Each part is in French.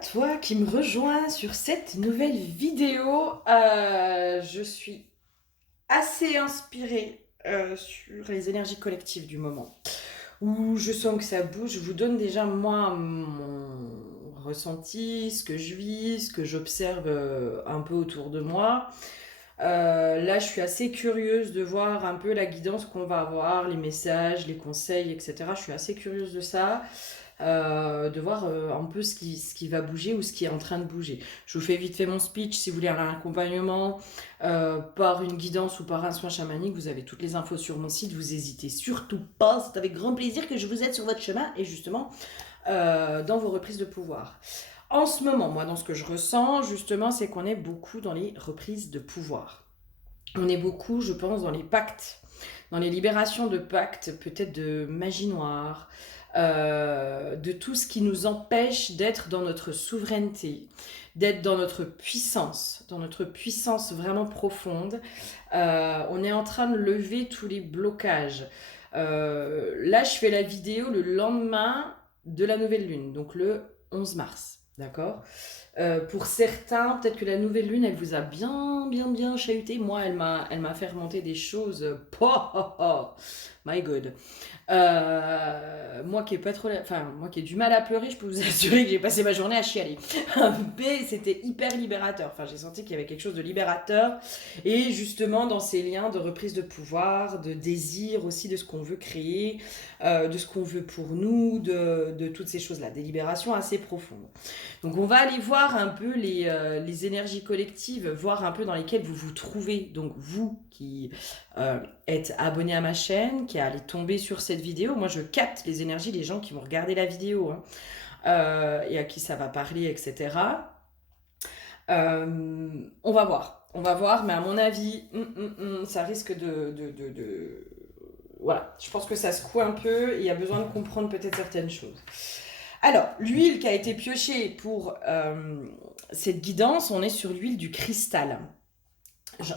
toi qui me rejoins sur cette nouvelle vidéo. Je suis assez inspirée sur les énergies collectives du moment, où je sens que ça bouge. Je vous donne déjà moi mon ressenti, ce que je vis, ce que j'observe un peu autour de moi. Là, je suis assez curieuse de voir un peu la guidance qu'on va avoir, les messages, les conseils, etc. Je suis assez curieuse de ça. De voir un peu ce qui va bouger ou ce qui est en train de bouger. Je vous fais vite fait mon speech. Si vous voulez un accompagnement par une guidance ou par un soin chamanique, vous avez toutes les infos sur mon site. Vous hésitez surtout pas. C'est avec grand plaisir que je vous aide sur votre chemin et justement dans vos reprises de pouvoir. En ce moment, moi, dans ce que je ressens, justement, c'est qu'on est beaucoup dans les reprises de pouvoir. On est beaucoup, je pense, dans les pactes, dans les libérations de pactes, peut-être de magie noire, de tout ce qui nous empêche d'être dans notre souveraineté, d'être dans notre puissance vraiment profonde. On est en train de lever tous les blocages. Là, je fais la vidéo le lendemain de la nouvelle lune, donc le 11 mars, d'accord. Pour certains, peut-être que la nouvelle lune, elle vous a bien chahuté. Moi, elle m'a fait remonter des choses. My God. Moi qui ai pas trop, enfin moi qui ai du mal à pleurer, je peux vous assurer que j'ai passé ma journée à chialer. Mais c'était hyper libérateur. Enfin, j'ai senti qu'il y avait quelque chose de libérateur et justement dans ces liens de reprise de pouvoir, de désir aussi de ce qu'on veut créer, de ce qu'on veut pour nous, de toutes ces choses-là, des libérations assez profondes. Donc on va aller voir un peu les énergies collectives, voir un peu dans lesquelles vous vous trouvez. Donc vous qui êtes abonné à ma chaîne, qui allez tomber sur cette vidéo, moi je capte les énergies des gens qui vont regarder la vidéo hein, et à qui ça va parler, etc. On va voir, mais à mon avis, ça risque Voilà, je pense que ça secoue un peu et il y a besoin de comprendre peut-être certaines choses. Alors, l'huile qui a été piochée pour cette guidance, on est sur l'huile du cristal.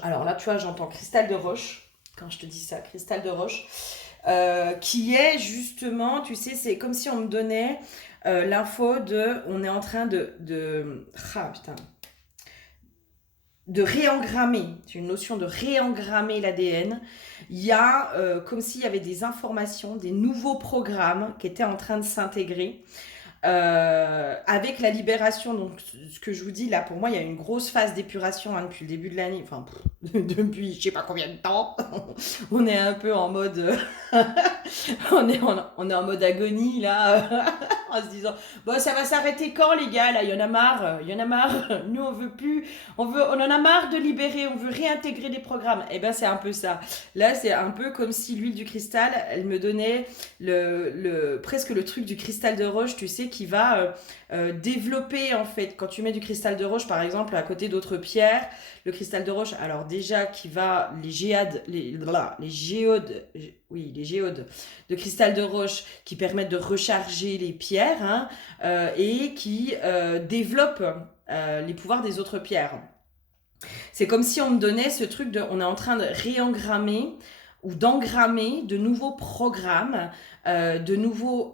Alors là, tu vois, j'entends cristal de roche, quand je te dis ça, cristal de roche, qui est justement, tu sais, c'est comme si on me donnait l'info de, on est en train de réengrammer, c'est une notion de réengrammer l'ADN. Il y a comme s'il y avait des informations, des nouveaux programmes qui étaient en train de s'intégrer. Avec la libération, donc ce que je vous dis là, pour moi, il y a une grosse phase d'épuration hein, depuis le début de l'année, enfin depuis je sais pas combien de temps. On est un peu en mode, on est en mode agonie là, en se disant bon ça va s'arrêter quand les gars là, il y en a marre, Nous on veut plus, on en a marre de libérer, on veut réintégrer des programmes. Et ben c'est un peu ça. Là c'est un peu comme si l'huile du cristal, elle me donnait presque le truc du cristal de roche, tu sais, qui va développer en fait. Quand tu mets du cristal de roche, par exemple, à côté d'autres pierres, le cristal de roche, alors déjà qui va les géodes de cristal de roche qui permettent de recharger les pierres hein, et qui développent les pouvoirs des autres pierres. C'est comme si on me donnait ce truc de, on est en train de réengrammer ou d'engrammer de nouveaux programmes, de nouveaux,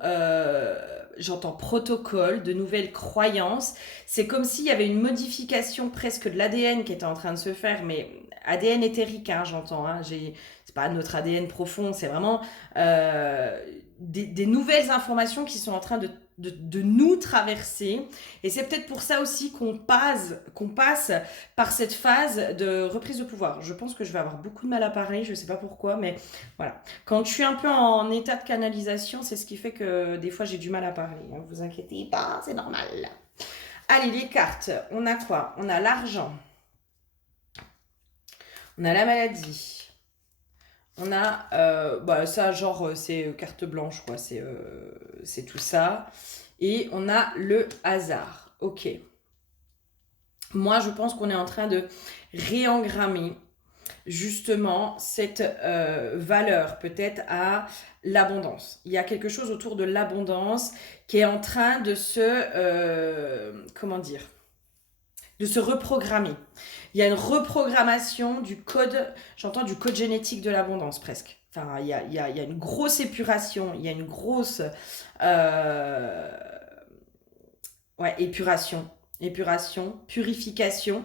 j'entends protocoles, de nouvelles croyances. C'est comme s'il y avait une modification presque de l'ADN qui était en train de se faire, mais ADN éthérique, hein, j'entends. Hein, c'est pas notre ADN profond, c'est vraiment des nouvelles informations qui sont en train de nous traverser. Et c'est peut-être pour ça aussi qu'on passe par cette phase de reprise de pouvoir. Je pense que je vais avoir beaucoup de mal à parler, je sais pas pourquoi, mais voilà. Quand je suis un peu en état de canalisation, c'est ce qui fait que des fois j'ai du mal à parler. Ne vous inquiétez pas, c'est normal. Allez, les cartes, on a quoi? On a l'argent. On a la maladie. On a, ça genre c'est carte blanche quoi, c'est tout ça. Et on a le hasard. Ok. Moi je pense qu'on est en train de réengrammer justement cette valeur peut-être à l'abondance. Il y a quelque chose autour de l'abondance qui est en train de comment dire, de se reprogrammer. Il y a une reprogrammation du code, j'entends du code génétique de l'abondance presque. Enfin, il y a une grosse épuration, il y a une grosse Ouais, épuration, purification,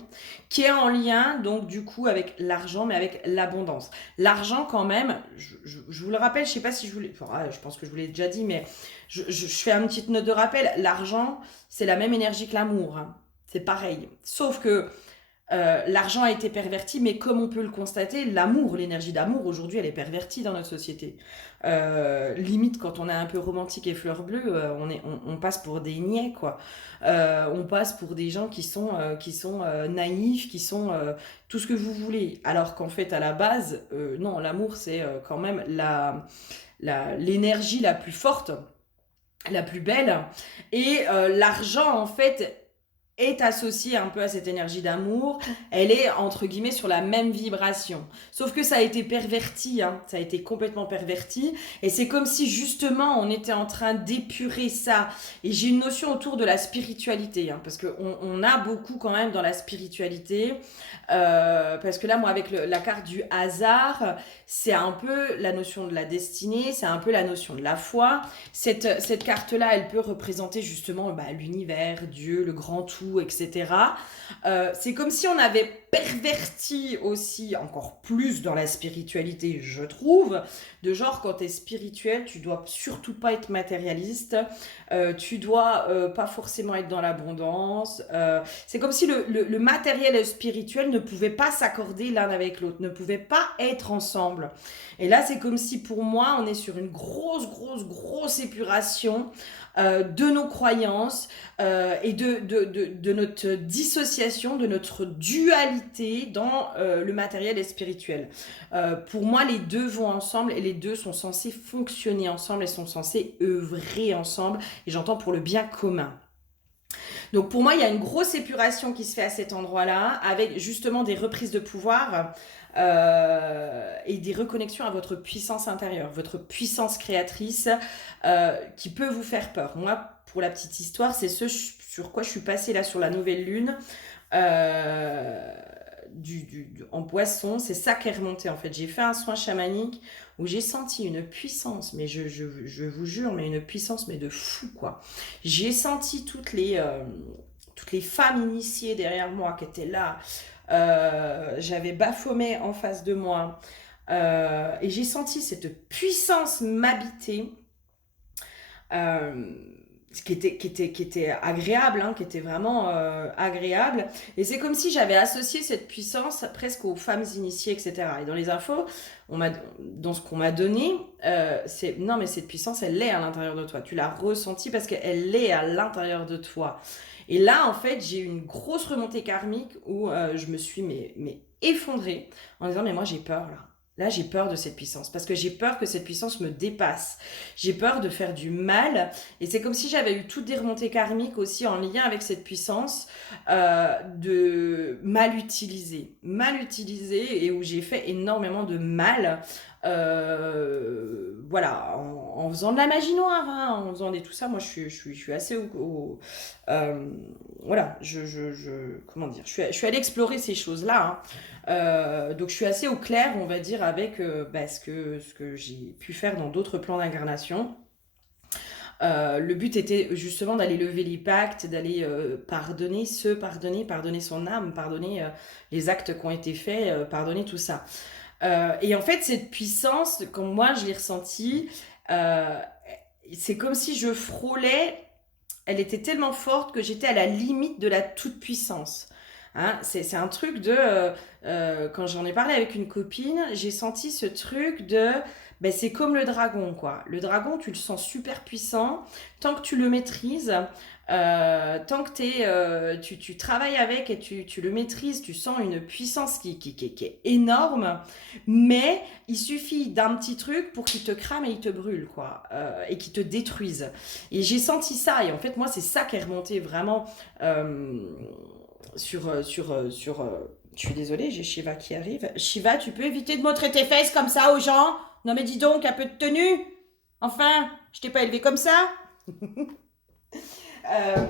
qui est en lien donc du coup avec l'argent, mais avec l'abondance. L'argent quand même, je vous le rappelle, je sais pas si je vous l'ai, enfin, je pense que je vous l'ai déjà dit, mais je fais une petite note de rappel. L'argent, c'est la même énergie que l'amour, hein. C'est pareil. Sauf que l'argent a été perverti, mais comme on peut le constater, l'amour, l'énergie d'amour, aujourd'hui, elle est pervertie dans notre société. Limite, quand on est un peu romantique et fleur bleue, on passe pour des niais, quoi. On passe pour des gens qui sont naïfs, qui sont tout ce que vous voulez. Alors qu'en fait, à la base, non, l'amour, c'est quand même l'énergie la plus forte, la plus belle. Et l'argent, en fait, est associée un peu à cette énergie d'amour, elle est entre guillemets sur la même vibration. Sauf que ça a été perverti, hein, ça a été complètement perverti, et c'est comme si justement on était en train d'épurer ça. Et j'ai une notion autour de la spiritualité, hein, parce qu'on a beaucoup quand même dans la spiritualité, parce que là moi avec la carte du hasard, c'est un peu la notion de la destinée, c'est un peu la notion de la foi. Cette carte-là, elle peut représenter justement l'univers, Dieu, le grand tout, etc. C'est comme si on avait perverti aussi encore plus dans la spiritualité, je trouve, de genre quand t'es spirituel, tu dois surtout pas être matérialiste, tu dois pas forcément être dans l'abondance. C'est comme si le matériel et le spirituel ne pouvaient pas s'accorder l'un avec l'autre, ne pouvaient pas être ensemble. Et là, c'est comme si pour moi, on est sur une grosse épuration de nos croyances et de notre dissociation, de notre dualité dans le matériel et spirituel. Pour moi, les deux vont ensemble et les deux sont censés fonctionner ensemble et sont censés œuvrer ensemble. Et j'entends pour le bien commun. Donc pour moi, il y a une grosse épuration qui se fait à cet endroit-là, avec justement des reprises de pouvoir et des reconnexions à votre puissance intérieure, votre puissance créatrice qui peut vous faire peur. Moi, pour la petite histoire, c'est ce sur quoi je suis passée là sur la nouvelle lune. Euh, en poisson, c'est ça qui est remonté en fait. J'ai fait un soin chamanique où j'ai senti une puissance, mais je vous jure, mais une puissance, mais de fou quoi. J'ai senti toutes les femmes initiées derrière moi qui étaient là. J'avais Baphomet en face de moi. Et j'ai senti cette puissance m'habiter. Euh, qui était agréable, hein, qui était vraiment agréable. Et c'est comme si j'avais associé cette puissance presque aux femmes initiées, etc. Et dans les infos, dans ce qu'on m'a donné, c'est non, mais cette puissance, elle l'est à l'intérieur de toi. Tu l'as ressentie parce qu'elle l'est à l'intérieur de toi. Et là, en fait, j'ai eu une grosse remontée karmique où je me suis mais effondrée en disant, mais moi, j'ai peur là. Là, j'ai peur de cette puissance parce que j'ai peur que cette puissance me dépasse. J'ai peur de faire du mal. Et c'est comme si j'avais eu toutes des remontées karmiques aussi en lien avec cette puissance de mal utiliser et où j'ai fait énormément de mal. Voilà, en faisant de la magie noire, hein, en faisant tout ça, moi je suis assez euh, voilà, comment dire, je suis allée explorer ces choses-là, hein. Donc je suis assez au clair, on va dire, avec ce que j'ai pu faire dans d'autres plans d'incarnation. Le but était justement d'aller lever les pactes, d'aller pardonner son âme, pardonner les actes qui ont été faits, pardonner tout ça. Et en fait, cette puissance, comme moi je l'ai ressentie, euh, c'est comme si je frôlais, elle était tellement forte que j'étais à la limite de la toute-puissance. Hein, c'est un truc quand j'en ai parlé avec une copine, j'ai senti ce truc ben c'est comme le dragon, quoi. Le dragon, tu le sens super puissant, tant que tu le maîtrises, tant que tu travailles avec et tu le maîtrises, tu sens une puissance qui est énorme, mais il suffit d'un petit truc pour qu'il te crame et il te brûle, quoi, et qu'il te détruise. Et j'ai senti ça, et en fait, moi, c'est ça qui est remonté vraiment je suis désolée, j'ai Shiva qui arrive. Shiva, tu peux éviter de montrer tes fesses comme ça aux gens? Non mais dis donc, un peu de tenue. Enfin, je t'ai pas élevé comme ça. Euh,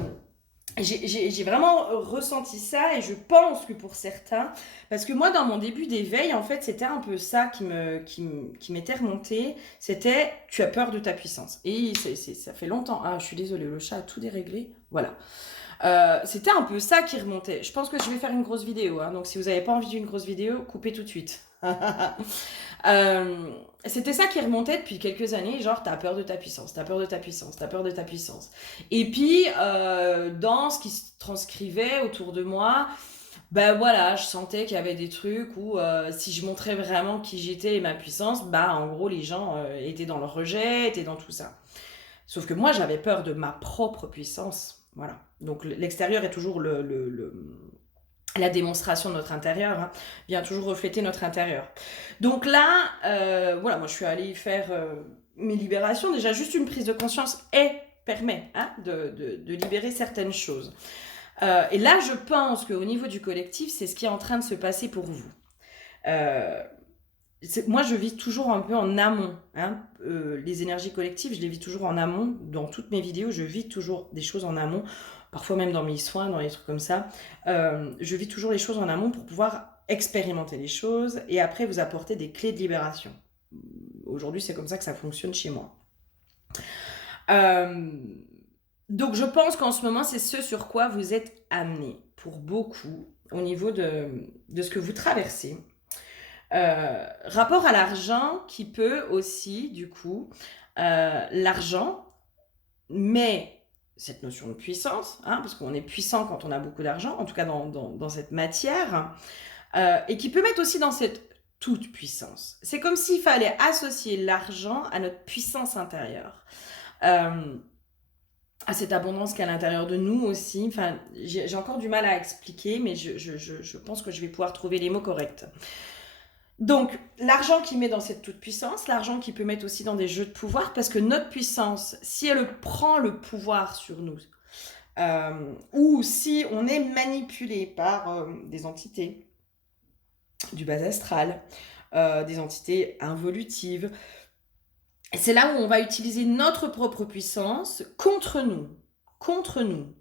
J'ai vraiment ressenti ça et je pense que pour certains, parce que moi dans mon début d'éveil, en fait, c'était un peu ça qui m'était remonté, c'était tu as peur de ta puissance. Et ça fait longtemps. Ah, je suis désolée, le chat a tout déréglé. Voilà. C'était un peu ça qui remontait. Je pense que je vais faire une grosse vidéo, hein, donc si vous n'avez pas envie d'une grosse vidéo, coupez tout de suite. Euh, C'était ça qui remontait depuis quelques années, genre t'as peur de ta puissance, t'as peur de ta puissance, t'as peur de ta puissance. Et puis, dans ce qui se transcrivait autour de moi, ben voilà, je sentais qu'il y avait des trucs où si je montrais vraiment qui j'étais et ma puissance, bah en gros les gens étaient dans le rejet, étaient dans tout ça. Sauf que moi j'avais peur de ma propre puissance, voilà. Donc l'extérieur est toujours la démonstration de notre intérieur, hein, vient toujours refléter notre intérieur. Donc là, voilà, moi je suis allée faire mes libérations. Déjà, juste une prise de conscience permet hein, de libérer certaines choses. Et là, je pense qu'au niveau du collectif, c'est ce qui est en train de se passer pour vous. Euh, moi, je vis toujours un peu en amont. Hein. Les énergies collectives, je les vis toujours en amont. Dans toutes mes vidéos, je vis toujours des choses en amont. Parfois même dans mes soins, dans les trucs comme ça. Je vis toujours les choses en amont pour pouvoir expérimenter les choses et après vous apporter des clés de libération. Aujourd'hui, c'est comme ça que ça fonctionne chez moi. Euh, donc, je pense qu'en ce moment, c'est ce sur quoi vous êtes amené pour beaucoup au niveau de ce que vous traversez. Rapport à l'argent qui peut aussi, du coup, l'argent, mais cette notion de puissance, hein, parce qu'on est puissant quand on a beaucoup d'argent, en tout cas dans cette matière, et qui peut mettre aussi dans cette toute puissance. C'est comme s'il fallait associer l'argent à notre puissance intérieure. Euh, à cette abondance qui est à l'intérieur de nous aussi. Enfin, j'ai encore du mal à expliquer, mais je pense que je vais pouvoir trouver les mots corrects. Donc, l'argent qui met dans cette toute-puissance, l'argent qui peut mettre aussi dans des jeux de pouvoir, parce que notre puissance, si elle prend le pouvoir sur nous, ou si on est manipulé par des entités du bas astral, des entités involutives, c'est là où on va utiliser notre propre puissance contre nous. Contre nous.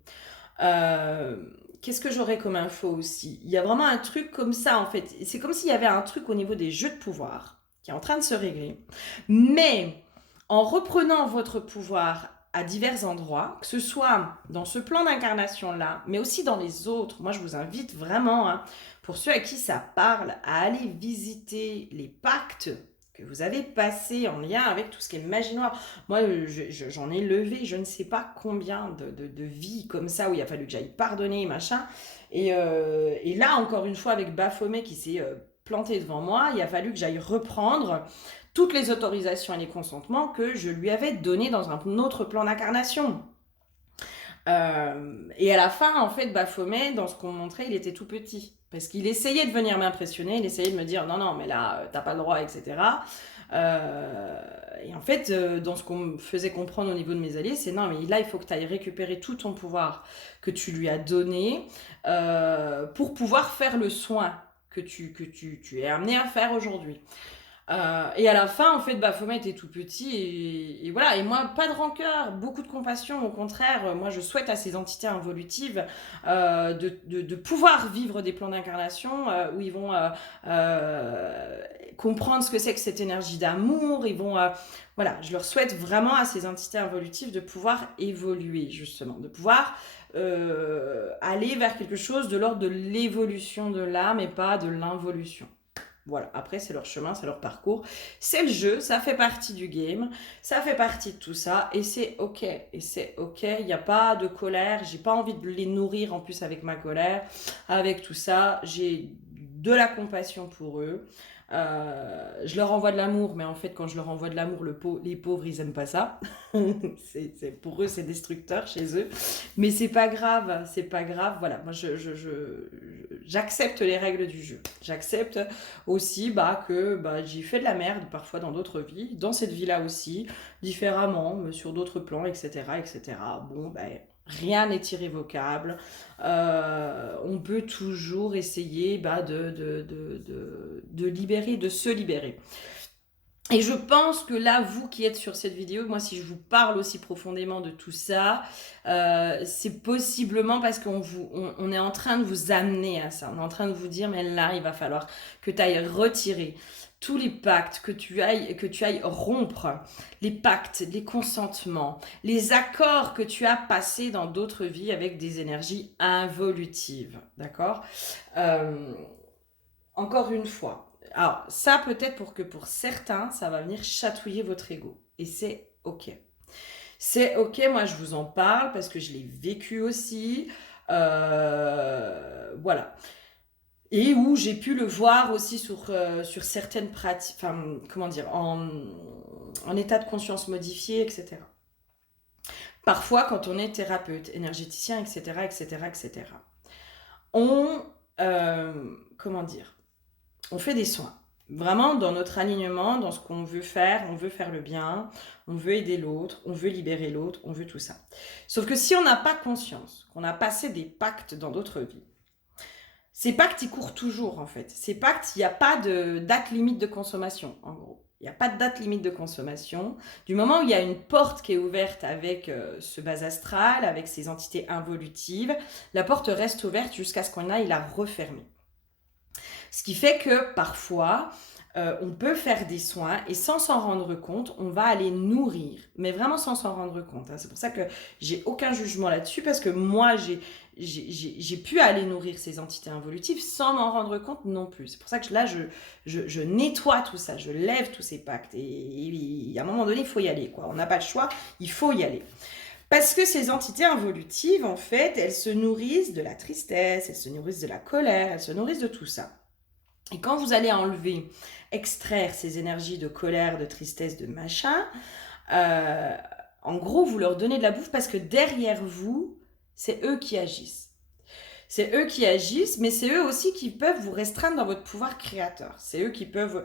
Euh, Qu'est-ce que j'aurais comme info aussi? Il y a vraiment un truc comme ça en fait. C'est comme s'il y avait un truc au niveau des jeux de pouvoir qui est en train de se régler. Mais en reprenant votre pouvoir à divers endroits, que ce soit dans ce plan d'incarnation-là, mais aussi dans les autres, moi je vous invite vraiment, hein, pour ceux à qui ça parle, à aller visiter les pactes que vous avez passés en lien avec tout ce qui est magie noire. Moi, j'en ai levé je ne sais pas combien de vies comme ça où il a fallu que j'aille pardonner, machin. Et là, encore une fois, avec Baphomet qui s'est planté devant moi, il a fallu que j'aille reprendre toutes les autorisations et les consentements que je lui avais donnés dans un autre plan d'incarnation. Et à la fin, en fait, Baphomet, dans ce qu'on montrait, il était tout petit. Parce qu'il essayait de venir m'impressionner, il essayait de me dire non, non, mais là, t'as pas le droit, etc. Et en fait, dans ce qu'on me faisait comprendre au niveau de mes alliés, c'est non, mais là, il faut que tu ailles récupérer tout ton pouvoir que tu lui as donné pour pouvoir faire le soin que tu es amené à faire aujourd'hui. Et à la fin, en fait, Baphomet était tout petit et voilà. Et moi, pas de rancœur, beaucoup de compassion. Au contraire, moi, je souhaite à ces entités involutives de pouvoir vivre des plans d'incarnation où ils vont comprendre ce que c'est que cette énergie d'amour. Ils vont, voilà, je leur souhaite vraiment à ces entités involutives de pouvoir évoluer, justement, de pouvoir aller vers quelque chose de l'ordre de l'évolution de l'âme et pas de l'involution. Voilà, après c'est leur chemin, c'est leur parcours, c'est le jeu, ça fait partie du game, ça fait partie de tout ça, et c'est ok, il n'y a pas de colère, j'ai pas envie de les nourrir en plus avec ma colère, avec tout ça, j'ai de la compassion pour eux, je leur envoie de l'amour, mais en fait quand je leur envoie de l'amour, les pauvres ils aiment pas ça, pour eux c'est destructeur chez eux, mais c'est pas grave, voilà, moi j'accepte les règles du jeu, j'accepte aussi que j'ai fait de la merde parfois dans d'autres vies, dans cette vie-là aussi, différemment, sur d'autres plans, etc. etc. Bon, rien n'est irrévocable. On peut toujours essayer de libérer, de se libérer. Et je pense que là, vous qui êtes sur cette vidéo, moi, si je vous parle aussi profondément de tout ça, c'est possiblement parce on est en train de vous amener à ça. On est en train de vous dire, mais là, il va falloir que tu ailles retirer tous les pactes, que tu ailles rompre les pactes, les consentements, les accords que tu as passés dans d'autres vies avec des énergies involutives. D'accord? Euh, Encore une fois, alors ça peut-être pour certains, ça va venir chatouiller votre ego. Et c'est ok. C'est ok, moi je vous en parle parce que je l'ai vécu aussi. Voilà. Et où j'ai pu le voir aussi sur certaines pratiques, enfin, comment dire, en état de conscience modifié, etc. Parfois, quand on est thérapeute, énergéticien, etc., etc., etc., on, comment dire, on fait des soins. Vraiment, dans notre alignement, dans ce qu'on veut faire, on veut faire le bien, on veut aider l'autre, on veut libérer l'autre, on veut tout ça. Sauf que si on n'a pas conscience qu'on a passé des pactes dans d'autres vies, ces pactes, ils courent toujours, en fait. Ces pactes, il n'y a pas de date limite de consommation, en gros. Il n'y a pas de date limite de consommation. Du moment où il y a une porte qui est ouverte avec ce bas astral, avec ces entités involutives, la porte reste ouverte jusqu'à ce qu'on aille la refermer. Ce qui fait que parfois, on peut faire des soins et sans s'en rendre compte, on va aller nourrir, mais vraiment sans s'en rendre compte. Hein. C'est pour ça que j'ai aucun jugement là-dessus parce que moi, j'ai pu aller nourrir ces entités involutives sans m'en rendre compte non plus. C'est pour ça que là, je nettoie tout ça, je lève tous ces pactes. Et à un moment donné, il faut y aller. Quoi. On n'a pas le choix, il faut y aller. Parce que ces entités involutives, en fait, elles se nourrissent de la tristesse, elles se nourrissent de la colère, elles se nourrissent de tout ça. Et quand vous allez enlever, extraire ces énergies de colère, de tristesse, de machin, euh, en gros, vous leur donnez de la bouffe parce que derrière vous, c'est eux qui agissent. C'est eux qui agissent, mais c'est eux aussi qui peuvent vous restreindre dans votre pouvoir créateur. C'est eux qui peuvent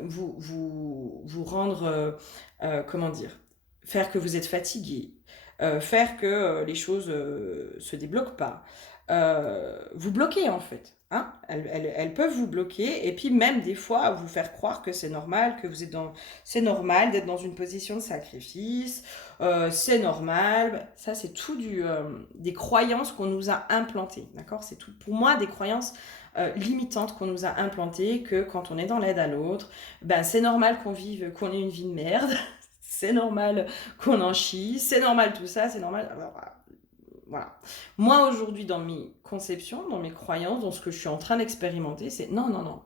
vous rendre, comment dire, faire que vous êtes fatigué, faire que les choses se débloquent pas. Vous bloquer en fait. Hein. Elles peuvent vous bloquer et puis même des fois vous faire croire que c'est normal, que vous êtes dans... C'est normal d'être dans une position de sacrifice, c'est normal. Ça c'est tout des croyances qu'on nous a implantées. D'accord. C'est tout pour moi des croyances limitantes qu'on nous a implantées, que quand on est dans l'aide à l'autre, ben, c'est normal qu'on ait une vie de merde, c'est normal qu'on en chie, c'est normal tout ça, c'est normal... Alors, voilà. Moi, aujourd'hui, dans mes conceptions, dans mes croyances, dans ce que je suis en train d'expérimenter, c'est non, non, non.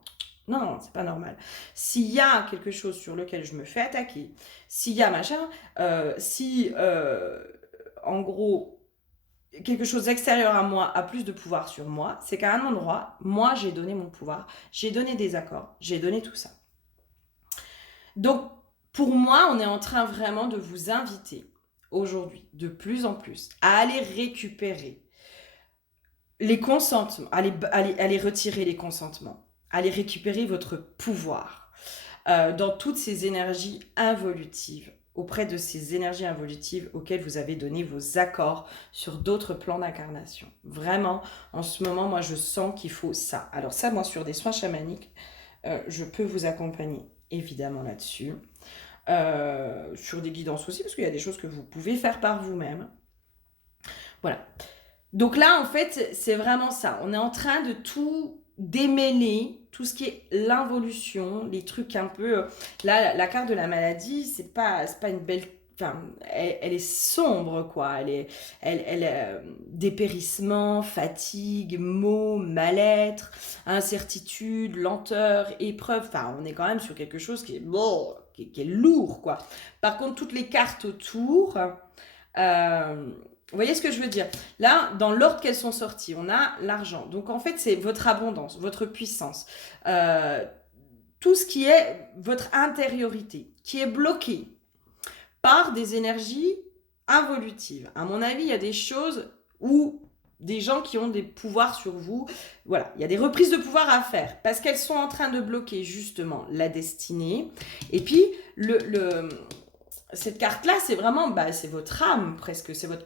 Non, non, c'est pas normal. S'il y a quelque chose sur lequel je me fais attaquer, s'il y a machin, si, en gros, quelque chose d'extérieur à moi a plus de pouvoir sur moi, c'est qu'à un endroit, moi, j'ai donné mon pouvoir, j'ai donné des accords, j'ai donné tout ça. Donc, pour moi, on est en train vraiment de vous inviter aujourd'hui, de plus en plus, à aller récupérer les consentements, aller retirer les consentements, aller récupérer votre pouvoir dans toutes ces énergies involutives, auprès de ces énergies involutives auxquelles vous avez donné vos accords sur d'autres plans d'incarnation. Vraiment, en ce moment, moi, je sens qu'il faut ça. Alors ça, moi, sur des soins chamaniques, je peux vous accompagner, évidemment, là-dessus. Sur des guidances aussi, parce qu'il y a des choses que vous pouvez faire par vous-même. Voilà. Donc là, en fait, c'est vraiment ça. On est en train de tout démêler, tout ce qui est l'involution, les trucs un peu... Là, la carte de la maladie, c'est pas une belle... Enfin, elle est sombre, quoi. Dépérissement, fatigue, maux, mal-être, incertitude, lenteur, épreuve. Enfin, on est quand même sur quelque chose qui est, bon, qui est lourd, quoi. Par contre, toutes les cartes autour... vous voyez ce que je veux dire? Là, dans l'ordre qu'elles sont sorties, on a l'argent. Donc en fait, c'est votre abondance, votre puissance. Tout ce qui est votre intériorité, qui est bloqué par des énergies involutives. À mon avis, il y a des choses où des gens qui ont des pouvoirs sur vous, voilà, il y a des reprises de pouvoir à faire parce qu'elles sont en train de bloquer justement la destinée. Et puis, cette carte-là, c'est vraiment, c'est votre âme presque, c'est votre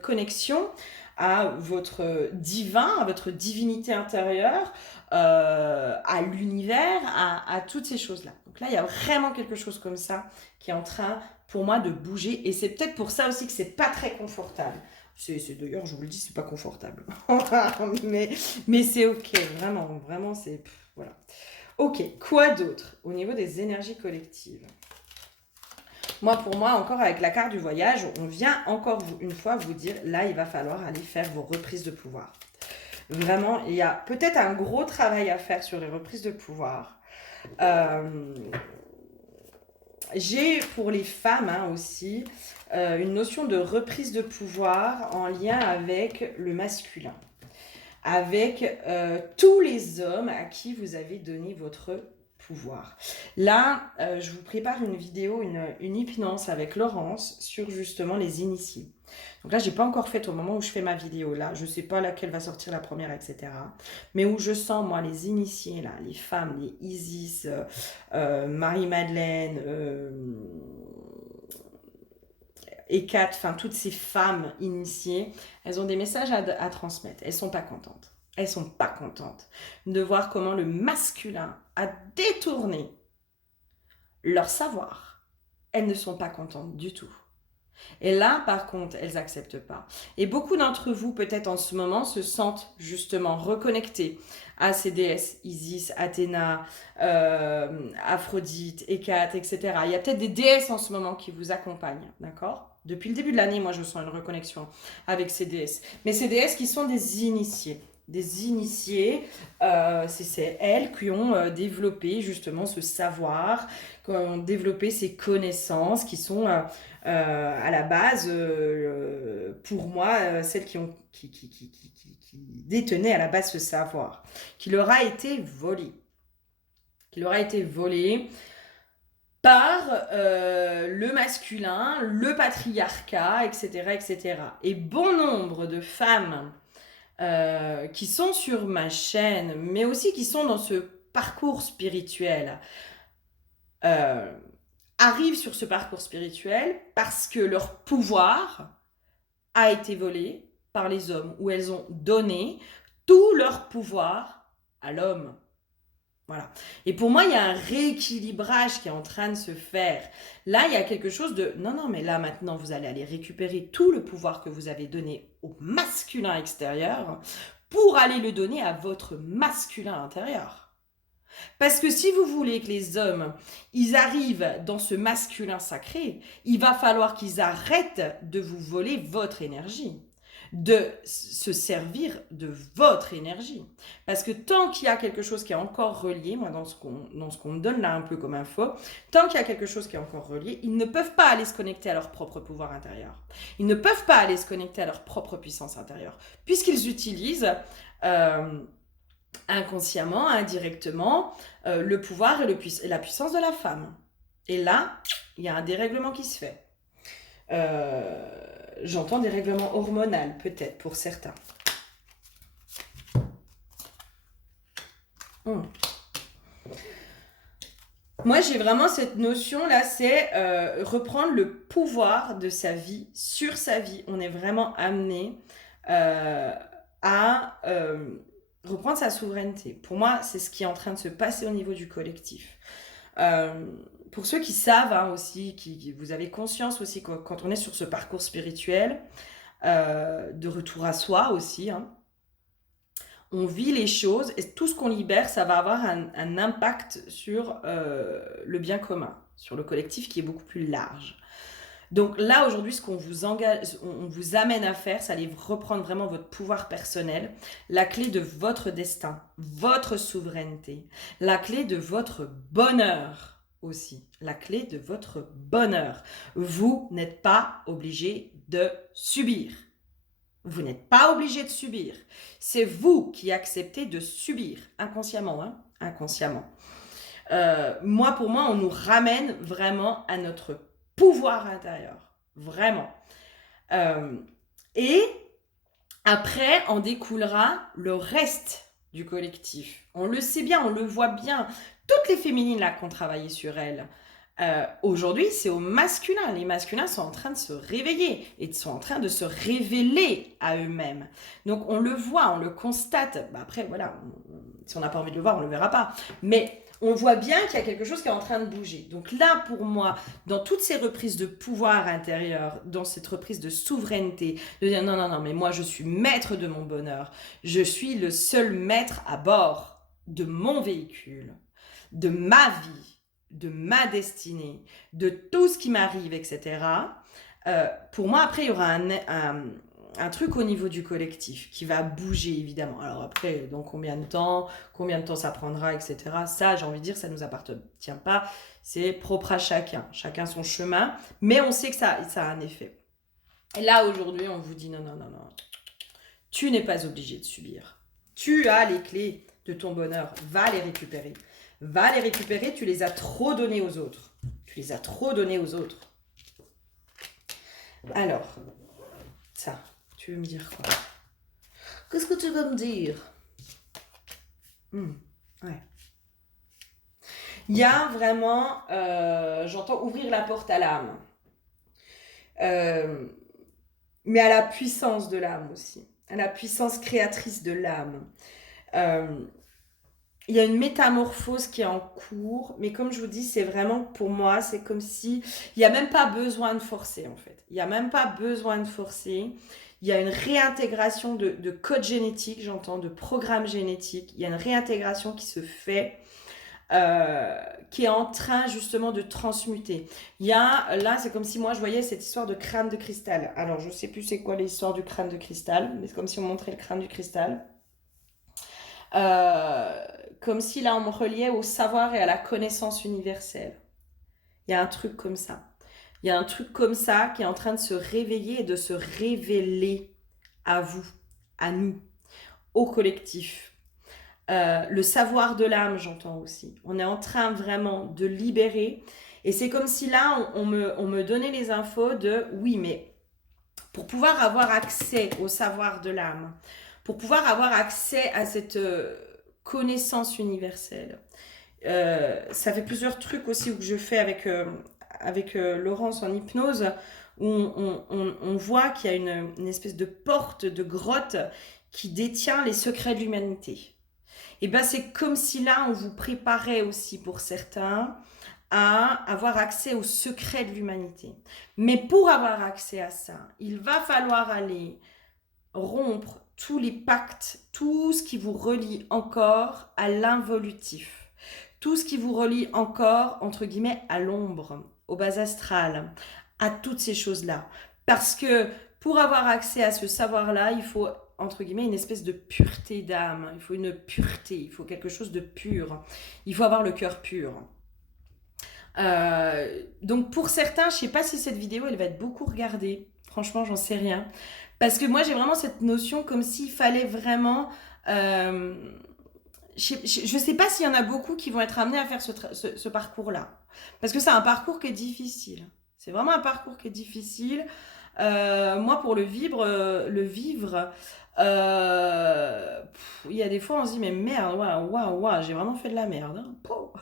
connexion à votre divin, à votre divinité intérieure, à l'univers, à toutes ces choses-là. Donc là, il y a vraiment quelque chose comme ça qui est en train, pour moi, de bouger. Et c'est peut-être pour ça aussi que c'est pas très confortable. D'ailleurs, je vous le dis, c'est pas confortable. mais c'est ok, vraiment, c'est... Voilà. Ok, quoi d'autre au niveau des énergies collectives? Moi, pour moi, encore avec la carte du voyage, on vient encore une fois vous dire, là, il va falloir aller faire vos reprises de pouvoir. Vraiment, il y a peut-être un gros travail à faire sur les reprises de pouvoir. J'ai pour les femmes aussi une notion de reprise de pouvoir en lien avec le masculin, avec tous les hommes à qui vous avez donné votre pouvoir. Là, je vous prépare une vidéo, une hypnose avec Laurence sur justement les initiés. Donc là, j'ai pas encore fait au moment où je fais ma vidéo là, je sais pas laquelle va sortir la première, etc. Mais où je sens moi les initiés là, les femmes, les Isis, Marie-Madeleine, Hécate, enfin toutes ces femmes initiées, elles ont des messages à transmettre. Elles sont pas contentes. Elles sont pas contentes de voir comment le masculin a détourné leur savoir. Elles ne sont pas contentes du tout. Et là, par contre, elles n'acceptent pas. Et beaucoup d'entre vous, peut-être en ce moment, se sentent justement reconnectés à ces déesses, Isis, Athéna, Aphrodite, Hécate, etc. Il y a peut-être des déesses en ce moment qui vous accompagnent, d'accord? Depuis le début de l'année, moi, je sens une reconnexion avec ces déesses. Mais ces déesses qui sont des initiés. Des initiés, c'est elles qui ont développé justement ce savoir, qui ont développé ces connaissances, qui sont à la base, pour moi, celles qui détenaient à la base ce savoir, qui leur a été volé. Qui leur a été volé par le masculin, le patriarcat, etc., etc. Et bon nombre de femmes qui sont sur ma chaîne, mais aussi qui sont dans ce parcours spirituel, arrivent sur ce parcours spirituel parce que leur pouvoir a été volé par les hommes, où elles ont donné tout leur pouvoir à l'homme. Voilà. Et pour moi, il y a un rééquilibrage qui est en train de se faire. Là, il y a quelque chose de... Non, mais là, maintenant, vous allez aller récupérer tout le pouvoir que vous avez donné au masculin extérieur pour aller le donner à votre masculin intérieur. Parce que si vous voulez que les hommes, ils arrivent dans ce masculin sacré, il va falloir qu'ils arrêtent de vous voler votre énergie, de se servir de votre énergie. Parce que tant qu'il y a quelque chose qui est encore relié, moi dans ce qu'on me donne là un peu comme info, tant qu'il y a quelque chose qui est encore relié, ils ne peuvent pas aller se connecter à leur propre pouvoir intérieur. Ils ne peuvent pas aller se connecter à leur propre puissance intérieure, puisqu'ils utilisent... inconsciemment, indirectement, le pouvoir et la puissance de la femme. Et là, il y a un dérèglement qui se fait. J'entends des règlements hormonaux, peut-être, pour certains. Moi, j'ai vraiment cette notion-là, c'est reprendre le pouvoir de sa vie, sur sa vie. On est vraiment amené à... reprendre sa souveraineté. Pour moi, c'est ce qui est en train de se passer au niveau du collectif. Pour ceux qui savent aussi, vous avez conscience aussi quand on est sur ce parcours spirituel, de retour à soi aussi, on vit les choses et tout ce qu'on libère, ça va avoir un impact sur le bien commun, sur le collectif qui est beaucoup plus large. Donc là, aujourd'hui, ce qu'on vous engage, on vous amène à faire, c'est aller reprendre vraiment votre pouvoir personnel, la clé de votre destin, votre souveraineté, la clé de votre bonheur aussi, la clé de votre bonheur. Vous n'êtes pas obligé de subir. Vous n'êtes pas obligé de subir. C'est vous qui acceptez de subir, inconsciemment, inconsciemment. Pour moi, on nous ramène vraiment à notre pouvoir intérieur, vraiment. Et après, en découlera le reste du collectif. On le sait bien, on le voit bien. Toutes les féminines là qui ont travaillé sur elles, aujourd'hui, c'est au masculin. Les masculins sont en train de se réveiller et sont en train de se révéler à eux-mêmes. Donc, on le voit, on le constate. Après, voilà, si on n'a pas envie de le voir, on ne le verra pas. Mais on voit bien qu'il y a quelque chose qui est en train de bouger. Donc là, pour moi, dans toutes ces reprises de pouvoir intérieur, dans cette reprise de souveraineté, de dire non, non, non, mais moi, je suis maître de mon bonheur. Je suis le seul maître à bord de mon véhicule, de ma vie, de ma destinée, de tout ce qui m'arrive, etc. Pour moi, après, il y aura un truc au niveau du collectif qui va bouger, évidemment. Alors après, dans combien de temps ça prendra, etc. Ça, j'ai envie de dire, ça ne nous appartient pas. C'est propre à chacun. Chacun son chemin. Mais on sait que ça a un effet. Et là, aujourd'hui, on vous dit non, non, non, non. Tu n'es pas obligé de subir. Tu as les clés de ton bonheur. Va les récupérer. Va les récupérer. Tu les as trop données aux autres. Tu les as trop données aux autres. Alors, ça, tu veux me dire quoi? Qu'est-ce que tu veux me dire? Ouais. Il y a vraiment, j'entends ouvrir la porte à l'âme. Mais à la puissance de l'âme aussi. À la puissance créatrice de l'âme. Il y a une métamorphose qui est en cours, mais comme je vous dis, c'est vraiment, pour moi, c'est comme si, il n'y a même pas besoin de forcer, en fait. Il n'y a même pas besoin de forcer. Il y a une réintégration de code génétique, j'entends, de programme génétique. Il y a une réintégration qui se fait, qui est en train, justement, de transmuter. Il y a, là, c'est comme si moi, je voyais cette histoire de crâne de cristal. Alors, je ne sais plus c'est quoi l'histoire du crâne de cristal, mais c'est comme si on montrait le crâne du cristal. Comme si là on me reliait au savoir et à la connaissance universelle. Il y a un truc comme ça. Il y a un truc comme ça qui est en train de se réveiller et de se révéler à vous, à nous, au collectif. Le savoir de l'âme, j'entends aussi. On est en train vraiment de libérer. Et c'est comme si là, on me donnait les infos de, oui, mais pour pouvoir avoir accès au savoir de l'âme, pour pouvoir avoir accès à cette connaissance universelle. Ça fait plusieurs trucs aussi que je fais avec Laurence en hypnose, où on voit qu'il y a une espèce de porte, de grotte qui détient les secrets de l'humanité. Et bien c'est comme si là on vous préparait aussi pour certains à avoir accès aux secrets de l'humanité. Mais pour avoir accès à ça, il va falloir aller rompre tous les pactes, tout ce qui vous relie encore à l'involutif, tout ce qui vous relie encore, entre guillemets, à l'ombre, au bas astral, à toutes ces choses-là. Parce que pour avoir accès à ce savoir-là, il faut, entre guillemets, une espèce de pureté d'âme, il faut une pureté, il faut quelque chose de pur, il faut avoir le cœur pur. Donc pour certains, je ne sais pas si cette vidéo, elle va être beaucoup regardée, franchement, j'en sais rien. Parce que moi, j'ai vraiment cette notion comme s'il fallait vraiment... je sais pas s'il y en a beaucoup qui vont être amenés à faire ce parcours-là. Parce que c'est un parcours qui est difficile. C'est vraiment un parcours qui est difficile. Moi, pour le vivre, il y a des fois, on se dit, mais merde, waouh, j'ai vraiment fait de la merde.